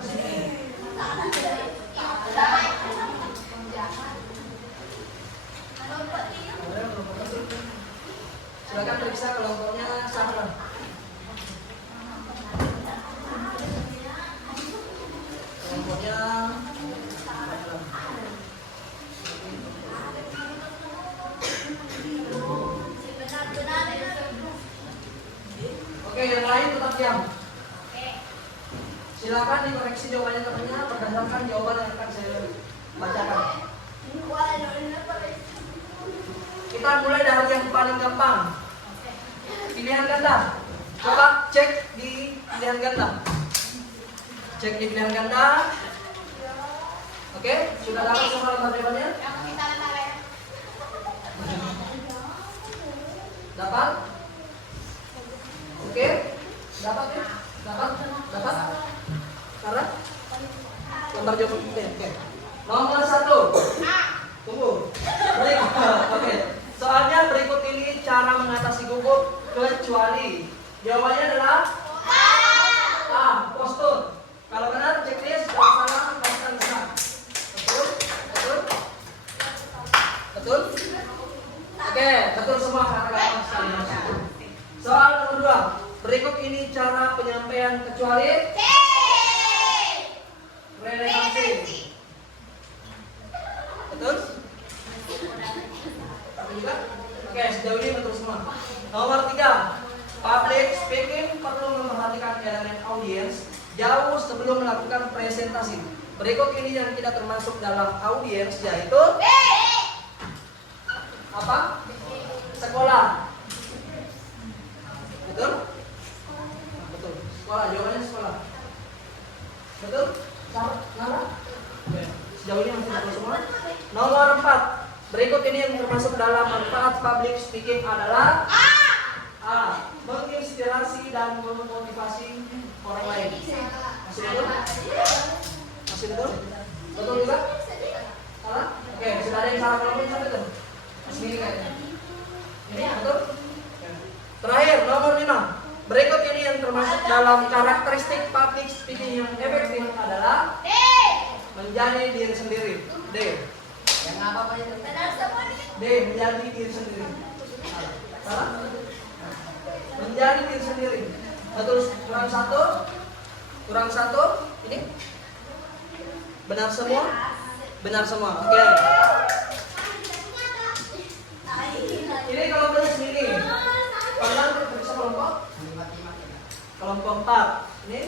Silakan periksa kelompoknya Sarah. Kelompoknya oke, yang lain tetap diam. Silakan dikoreksi jawabannya temannya berdasarkan jawaban yang akan saya bacakan. Kita mulai dari yang paling gampang. Pilihan ganda. Coba cek di pilihan ganda. Cek di pilihan ganda. Oke, sudah dapat semua lembar jawabannya? Dapat? Oke, dapat ya? Dapat? Sarah? Lembar jawaban. Oke. Nomor 1. Tunggu. Oke. Soalnya berikut ini cara mengatasi gugup kecuali. Jawabannya adalah A. Postur. Kalau benar checklist, kalau salah kasihkan besar. Betul? Oke, betul semua kakak-kakak sekalian. Soal nomor 2. Berikut ini cara penyampaian kecuali. Relevansi. Betul? Juga? Oke, sejauh ini betul semua. Nomor 3. Public speaking perlu memperhatikan elemen audiens jauh sebelum melakukan presentasi. Berikut ini yang tidak termasuk dalam audiens yaitu apa? Sekolah. Betul? Betul. Sekolah, jawabannya sekolah. Betul? Nara? Sejauh ini masih betul semua. Nomor 4. Berikut ini yang termasuk dalam manfaat public speaking adalah A. Menginspirasi dan memotivasi orang lain. Masih betul? Masih betul? Betul juga? Salah? Oke, sudah ada yang salah kelompok satu tuh. Masih ini kayaknya. Ini betul? Terakhir, nomor 5. Berikut ini yang termasuk dalam karakteristik public speaking yang efektif adalah menjadi diri sendiri. D. Yang apa Pak itu? D. Menjadi diri sendiri. Salah? Menjadi diri sendiri. Betul, kurang satu. Kurang satu. Ini benar semua. Benar semua. Oke. Ini kelompoknya sendiri. Kalian bisa kelompok? Kelompok 4. Ini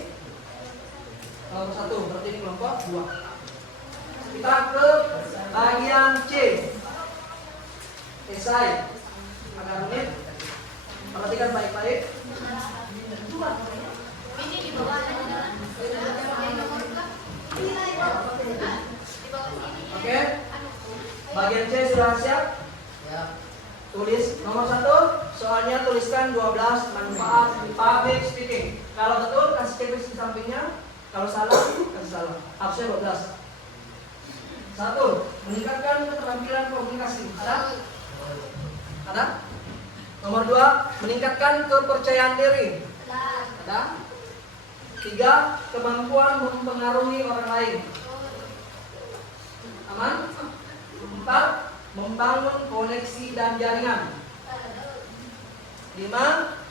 kelompok 1. Berarti ini kelompok 2. Kita ke bagian C. Esai. Agak rumit. Perhatikan baik-baik. Ini di bawah Oke. Bagian C sudah siap? Ya. Tulis nomor 1. Soalnya tuliskan 12 manfaat public speaking. Kalau betul kasih checklist di sampingnya. Kalau salah kasih salah. Harusnya 12. 1. Meningkatkan keterampilan komunikasi. Ada? Ada? Nomor 2. Meningkatkan kepercayaan diri. Ada? 3. Kemampuan mempengaruhi orang lain. Aman? 4. Membangun koneksi dan jaringan. 5.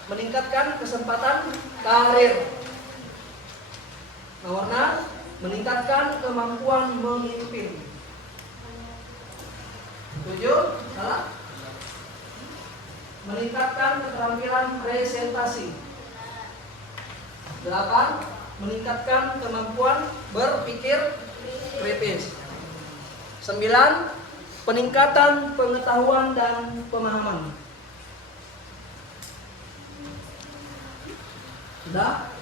Meningkatkan kesempatan karir. Nomor 6. Meningkatkan kemampuan memimpin. 7. Salah. Meningkatkan keterampilan presentasi. 8. Meningkatkan kemampuan berpikir kritis. 9. Peningkatan pengetahuan dan pemahaman. Sudah?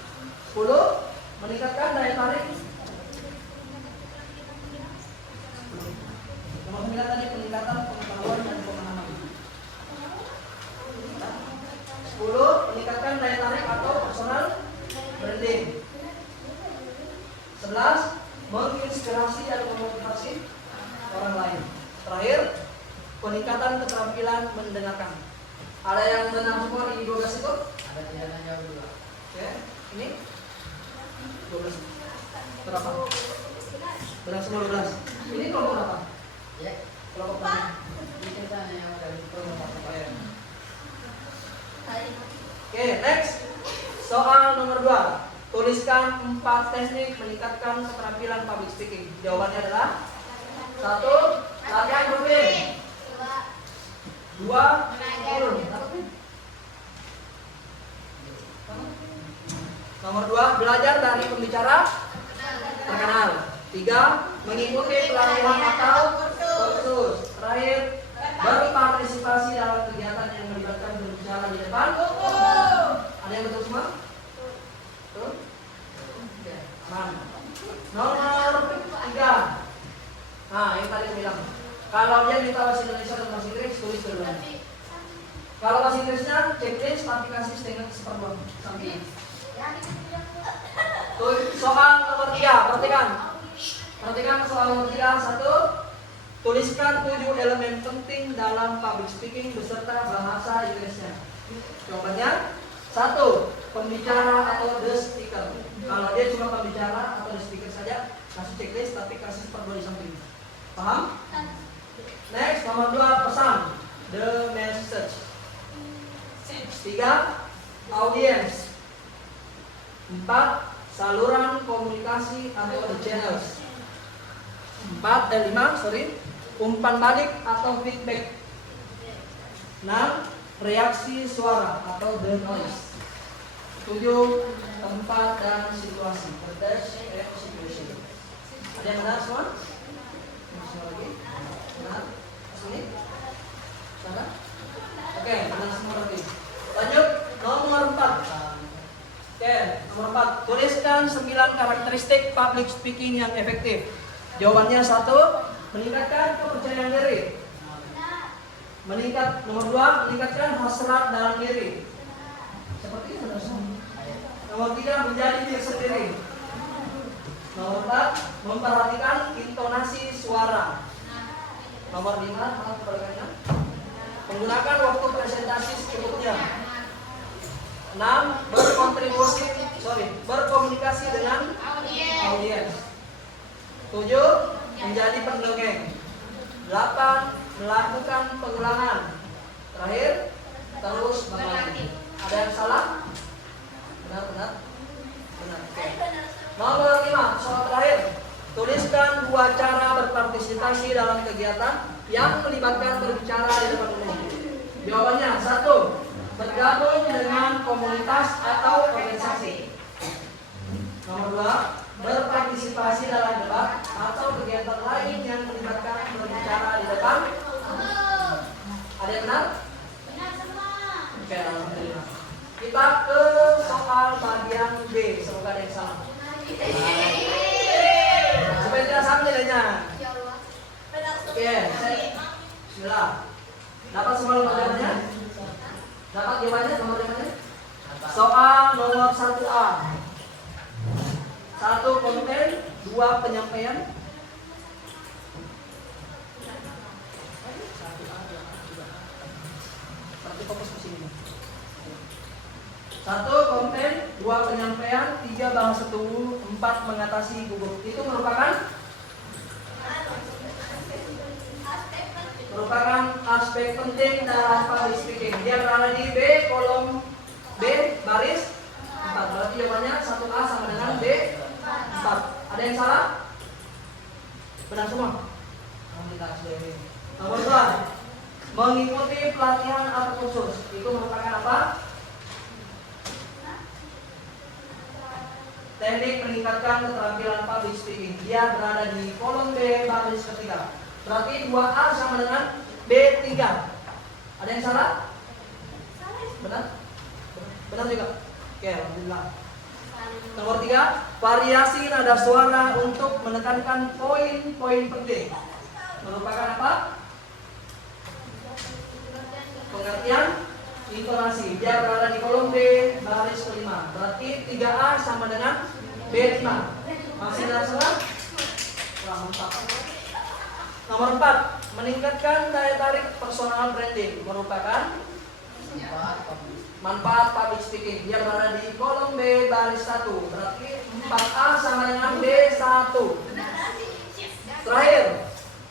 10. Meningkatkan daya tarik. Nomor 9 tadi peningkatan pengetahuan dan pemahaman. 10. Meningkatkan daya tarik atau personal branding. 11. Menginspirasi dan memotivasi orang lain. Terakhir, peningkatan keterampilan mendengarkan. Ada yang benar semua di 12 itu? Ada tidak jawab dulu. Oke, ini 12. Berapa? Benar semua 12. Ini kelompok berapa? Ya. Kelompok berapa? Ini kita yang dari kelompok apa ya? Oke, next. Soal nomor 2. Tuliskan 4 teknik meningkatkan keterampilan public speaking. Jawabannya adalah 1. Latihan rutin. 2. Turun. Nomor 2. Belajar dari pembicara terkenal. 3. Mengikuti pelatihan atau kursus. Terakhir, berpartisipasi dalam kegiatan yang melibatkan berbicara di depan. Ada yang betul semua? Betul? Aman. Nomor 3. Nah, yang tadi saya bilang, kalau dia minta bahasa Indonesia dan bahasa Inggris, tulis duluan. Kalau bahasa Inggrisnya, checklist, tapi kasih setengah seperempat sampingnya. Soal nomor 3, perhatikan. Perhatikan soal nomor 3. 1. Tuliskan 7 elemen penting dalam public speaking beserta bahasa Inggrisnya. Jawabannya 1. Pembicara atau the speaker. Kalau dia cuma pembicara atau the speaker saja, kasih checklist tapi kasih seperempat di samping. Paham? Next, nomor 2, pesan. The message. 3. Audience. 4. Saluran komunikasi atau the channels. 5. Umpan balik atau feedback. 6. Reaksi suara atau the noise. 7. Tempat dan situasi. Context and situation. Ada yang benar semua? Semua lagi? Benar? Sini? menunjukkan 9 karakteristik public speaking yang efektif. Jawabannya 1, meningkatkan kepercayaan diri. Nomor 2, meningkatkan hasrat dalam diri. Seperti itu. Nomor 3, menjadi diri sendiri. Nomor 4, memperhatikan intonasi suara. Nomor 5, menggunakan waktu presentasi secukupnya. 6, berkomunikasi dengan audiens. 7, menjadi pendongeng. 8, melakukan pengulangan. Terakhir, terus mengulangi. Ada yang salah? Benar. Oke. Nomor 5, soal terakhir. Tuliskan 2 cara berpartisipasi dalam kegiatan yang melibatkan berbicara di depan umum. Jawabannya 1, bergabung dengan komunitas atau organisasi. Nomor 2, berpartisipasi dalam debat atau kegiatan lain yang melibatkan berbicara di depan. Ada yang benar? Benar semua. Oke, alhamdulillah. Kita ke soal bagian B. Semoga ada yang salah. Supaya tidak sama nilainya. Oke, bismillah. Dapat semua jawabannya? Dapat jawabannya? Nomor jawabannya? Soal nomor 1A. 1 konten, 2 penyampaian. 1 konten, 2 penyampaian, 3 bahasa tubuh, 4 mengatasi gugup. Itu merupakan aspek penting dalam public speaking. Dia berada di B, kolom B, baris 4. Berarti jawabannya 1A sama dengan B 4. Ada yang salah? Benar semua? Nomor 2, mengikuti pelatihan atau kursus. Itu merupakan apa? Teknik meningkatkan keterampilan public speaking. Dia berada di kolom B, baris ketiga. Berarti 2A sama dengan B3. Ada yang salah? Benar? Benar juga? Oke, alhamdulillah. Nomor 3, variasi nada suara untuk menekankan poin-poin penting. Merupakan apa? Pengertian intonasi. Dia berada di kolom B, baris kelima. Berarti 3A sama dengan B5. Masih ada salah? Wah, mantap. Nomor 4, meningkatkan daya tarik personal branding. Merupakan manfaat public speaking. Dia berada di kolom B, baris 1. Berarti 4A sama dengan B1. Terakhir,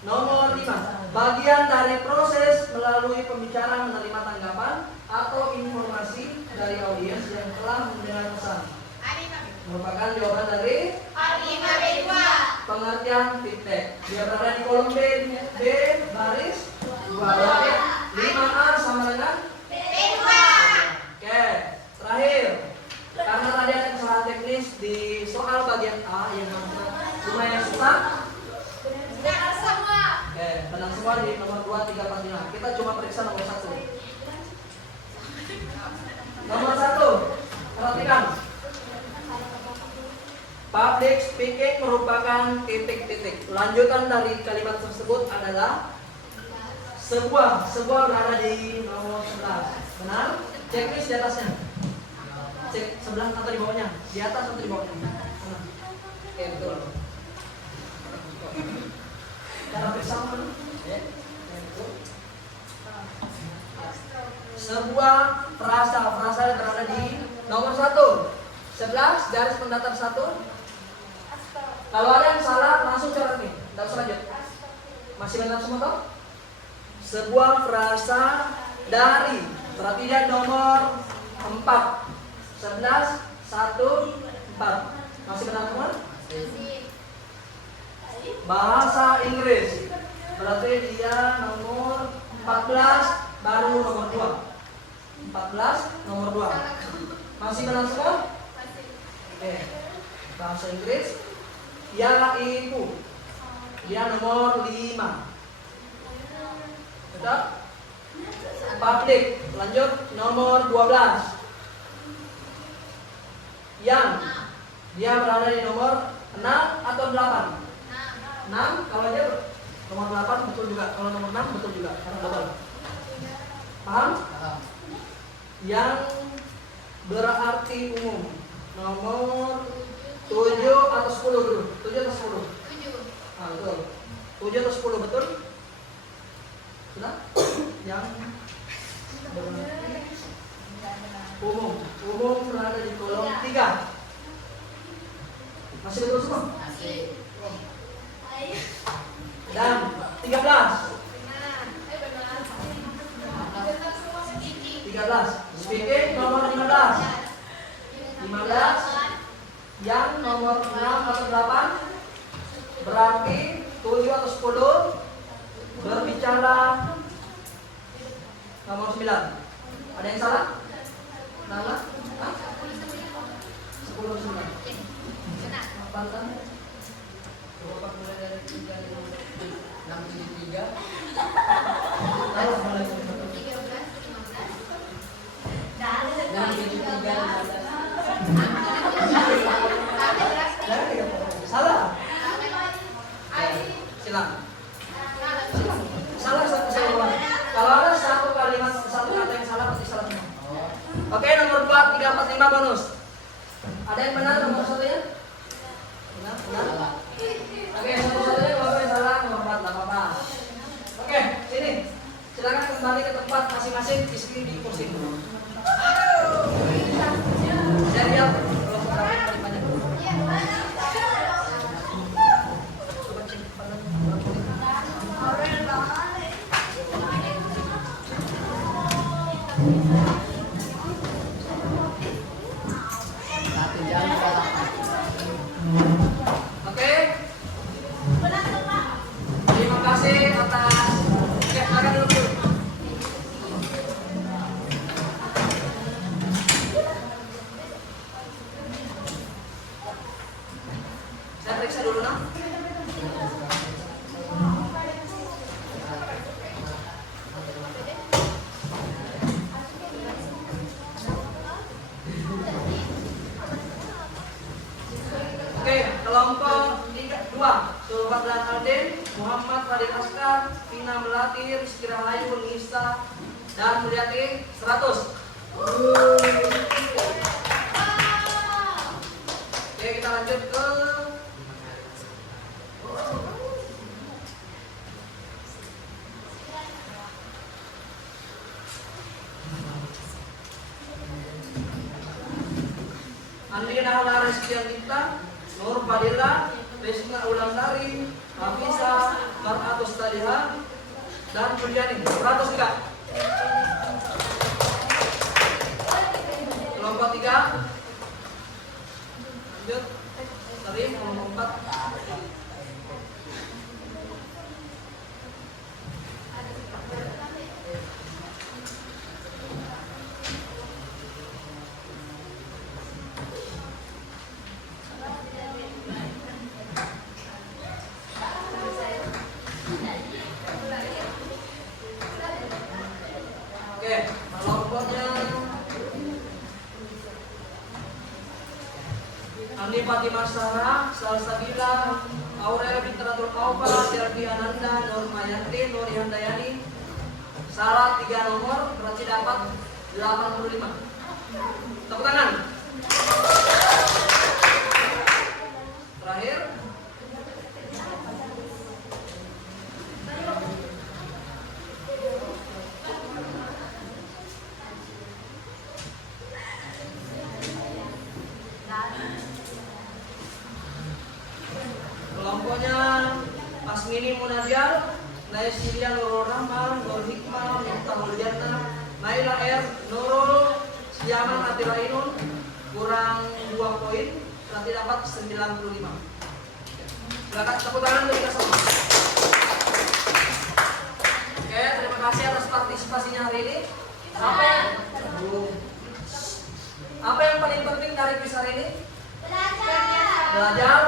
nomor 5, bagian dari proses melalui pembicara menerima tanggapan atau informasi dari audiens yang telah mendengar pesan. Merupakan jawaban dari pengertian feedback. Dia berada di kolom B, baris 2. Berarti 5A sama dengan B2. Oke, terakhir. Karena tadi ada kesalahan teknis di soal bagian A yang lumayan susah. Benar semua. Oke, benar semua di nomor 2, 3, 4, 5. Kita cuma periksa nomor 1. Nomor 1, perhatikan. Public speaking merupakan titik-titik. Lanjutan dari kalimat tersebut adalah sebuah berada di nomor 11. Benar? Checklist di atasnya. Cek sebelah atau di bawahnya? Di atas atau di bawahnya? Oke, betul. Cara bersama. Sebuah frasa berada di nomor 1. 11 garis pendatar 1. Kalau ada yang salah langsung coret nih. Tidak usah lanjut. Masih benar semua toh? Sebuah frasa dari. Berarti dia nomor 4. 11, 1, 4. Masih benar semua? Bahasa Inggris. Berarti dia nomor 14, baru nomor 2. 14, nomor 2. Masih benar semua? Oke. Bahasa Inggris yaitu dia nomor 5. Sudah? Public. Lanjut nomor 12. Yang Dia berada di nomor 6 atau 8? 6. Kalau dia nomor 8 betul juga. Kalau nomor 6 betul juga. Karena double. Paham? Yang berarti umum. Nomor 7 atau 10 dulu. 7 atau 10? 7. Ah, betul. 7 atau 10 betul? Sudah? Yang berarti umum. Umum berada di kolom 3. Masih betul semua? Masih. Dan 13. 13. Speaking nomor 15. 15 yang nomor 6 atau 8 berarti 7 atau 10 berbicara nomor 9. Ada yang salah? Salah? 10 atau 9? Apaan? Coba mulai dari 3 6 7 3. Ayo mulai. 6 7 3 salah. Silakan. Salah satu salah. Kalau ada satu kalimat satu kata yang salah pasti salah semua. Oke, nomor 4 3 4 5 bonus. Ada yang benar nomor satunya? Benar? Benar? Oke, nomor satunya kalau yang salah nomor 4 enggak apa-apa. Oke, sini. Silakan kembali ke tempat masing-masing di sini di kursi. Saya lihat kalau sekarang paling banyak. Coba cek Satu jam salah. Oke. Terima kasih atas silakan dulu. Saya periksa dulu nah. Oke, kelompok 2 Sulfat dan Alden, Muhammad Fadil Askar, Vina Melati, Rizky Rahayu, Nisa, dan Mulyati 100. Oke, kita lanjut ke Andi Nahla Rizky Anggita, Nur Fadila, Rizna Ulandari, Hafisa, Mar'atus Taliha, dan Juliani 100 juga. Kelompok 3 lanjut. Tadi kelompok 4 Oke, kelompoknya Andi Fatimah Sarah, Salsabila, Aurel Fitratul Aufa, Selvi Ananda, Nur Mayanti, Nur Handayani, Sarah 3 nomor, berarti dapat 85. Tepuk tangan. Terakhir kelompoknya Asmini Munajal, Naisilian Nurul Rahman, Nur Hikmah, Miftahul Jannah, Naila R, Nurul, Siaman Atirainun, kurang 2 poin, berarti dapat 95. Silakan tepuk tangan untuk kita semua. Oke, terima kasih atas partisipasinya hari ini. Apa yang paling penting dari kuis hari ini? Belajar.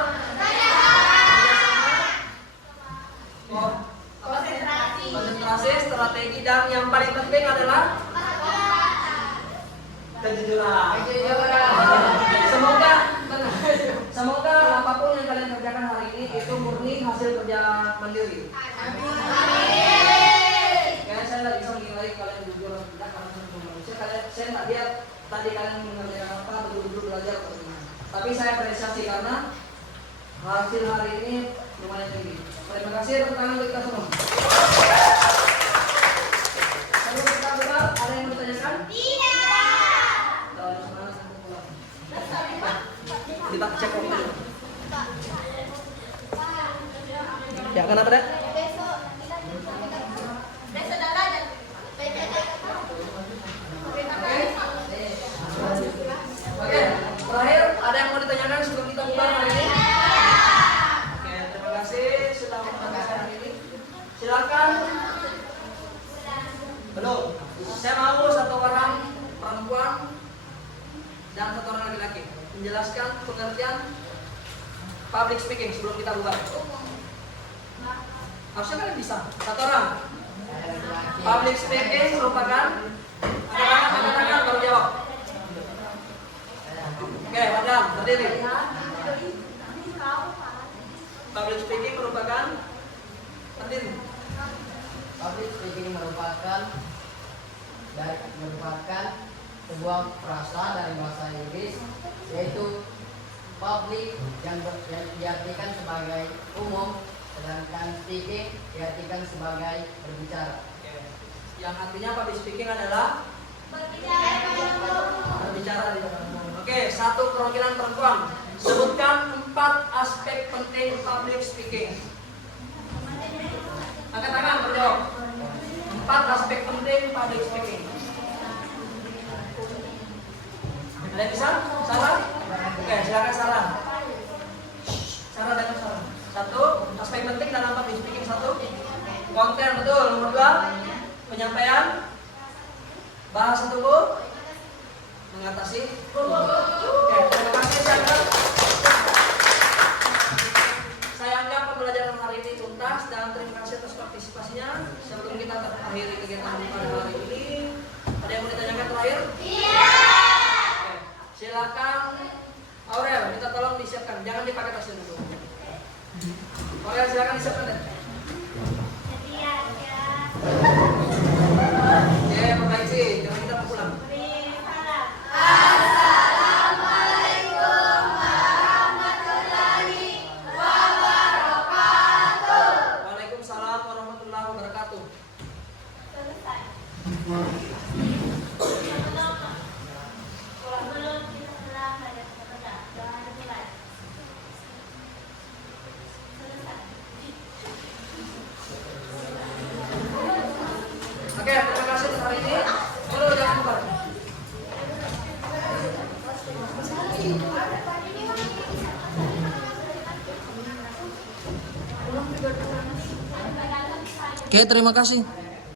Konsentrasi, strategi, dan yang paling penting adalah kejujuran. Semoga Semoga apapun yang kalian kerjakan hari ini itu murni hasil kerja mandiri. Ya, saya nggak bisa menilai kalian jujur atau tidak karena saya manusia. Saya nggak lihat tadi kalian mengerjakan apa, betul-betul belajar atau tidak. Tapi saya apresiasi karena hasil hari ini lumayan tinggi. Terima kasih, tepuk tangan untuk kita semua. Sebelum kita buka, ada yang mau ditanyakan? Kita cek dulu. Ya, kenapa deh? Oke, terakhir ada yang mau ditanyakan sebelum kita buka hari ini? Oke, terima kasih sudah menonton hari ini. Silakan. Belum. Saya mau satu orang perempuan dan satu orang laki-laki menjelaskan pengertian public speaking sebelum kita buka. Harusnya kalian bisa. Satu orang. Public speaking merupakan angkat tangan baru jawab. Oke, Madam, berdiri. Public speaking merupakan berdiri. Public speaking merupakan sebuah frasa dari bahasa Inggris, yaitu public yang diartikan sebagai umum, sedangkan speaking diartikan sebagai berbicara. Yang artinya public speaking adalah berbicara di depan umum. Oke, satu perwakilan perempuan. Sebutkan 4 aspek penting public speaking. Angkat tangan berjawab. 4 aspek penting public speaking. Ada yang bisa? Sarah? Oke, silakan Sarah. Sarah dan Sarah. 1, aspek penting dalam public speaking. 1, konten, betul. Nomor 2, penyampaian. Bahasa tubuh. Mengatasi. Oke, terima kasih Sarah. Saya anggap pembelajaran hari ini tuntas dan terima kasih atas partisipasinya. Sebelum kita akhiri kegiatan pada hari ini, ada yang mau ditanyakan terakhir? Silakan Aurel, minta tolong disiapkan, jangan dipakai tasnya dulu. Aurel, silakan disiapkan deh. Ya, perbaiki, jangan kita mau pulang. Waalaikumsalam warahmatullahi wabarakatuh. Oke, terima kasih untuk hari ini. Dulu jangan lupa. Oke, terima kasih.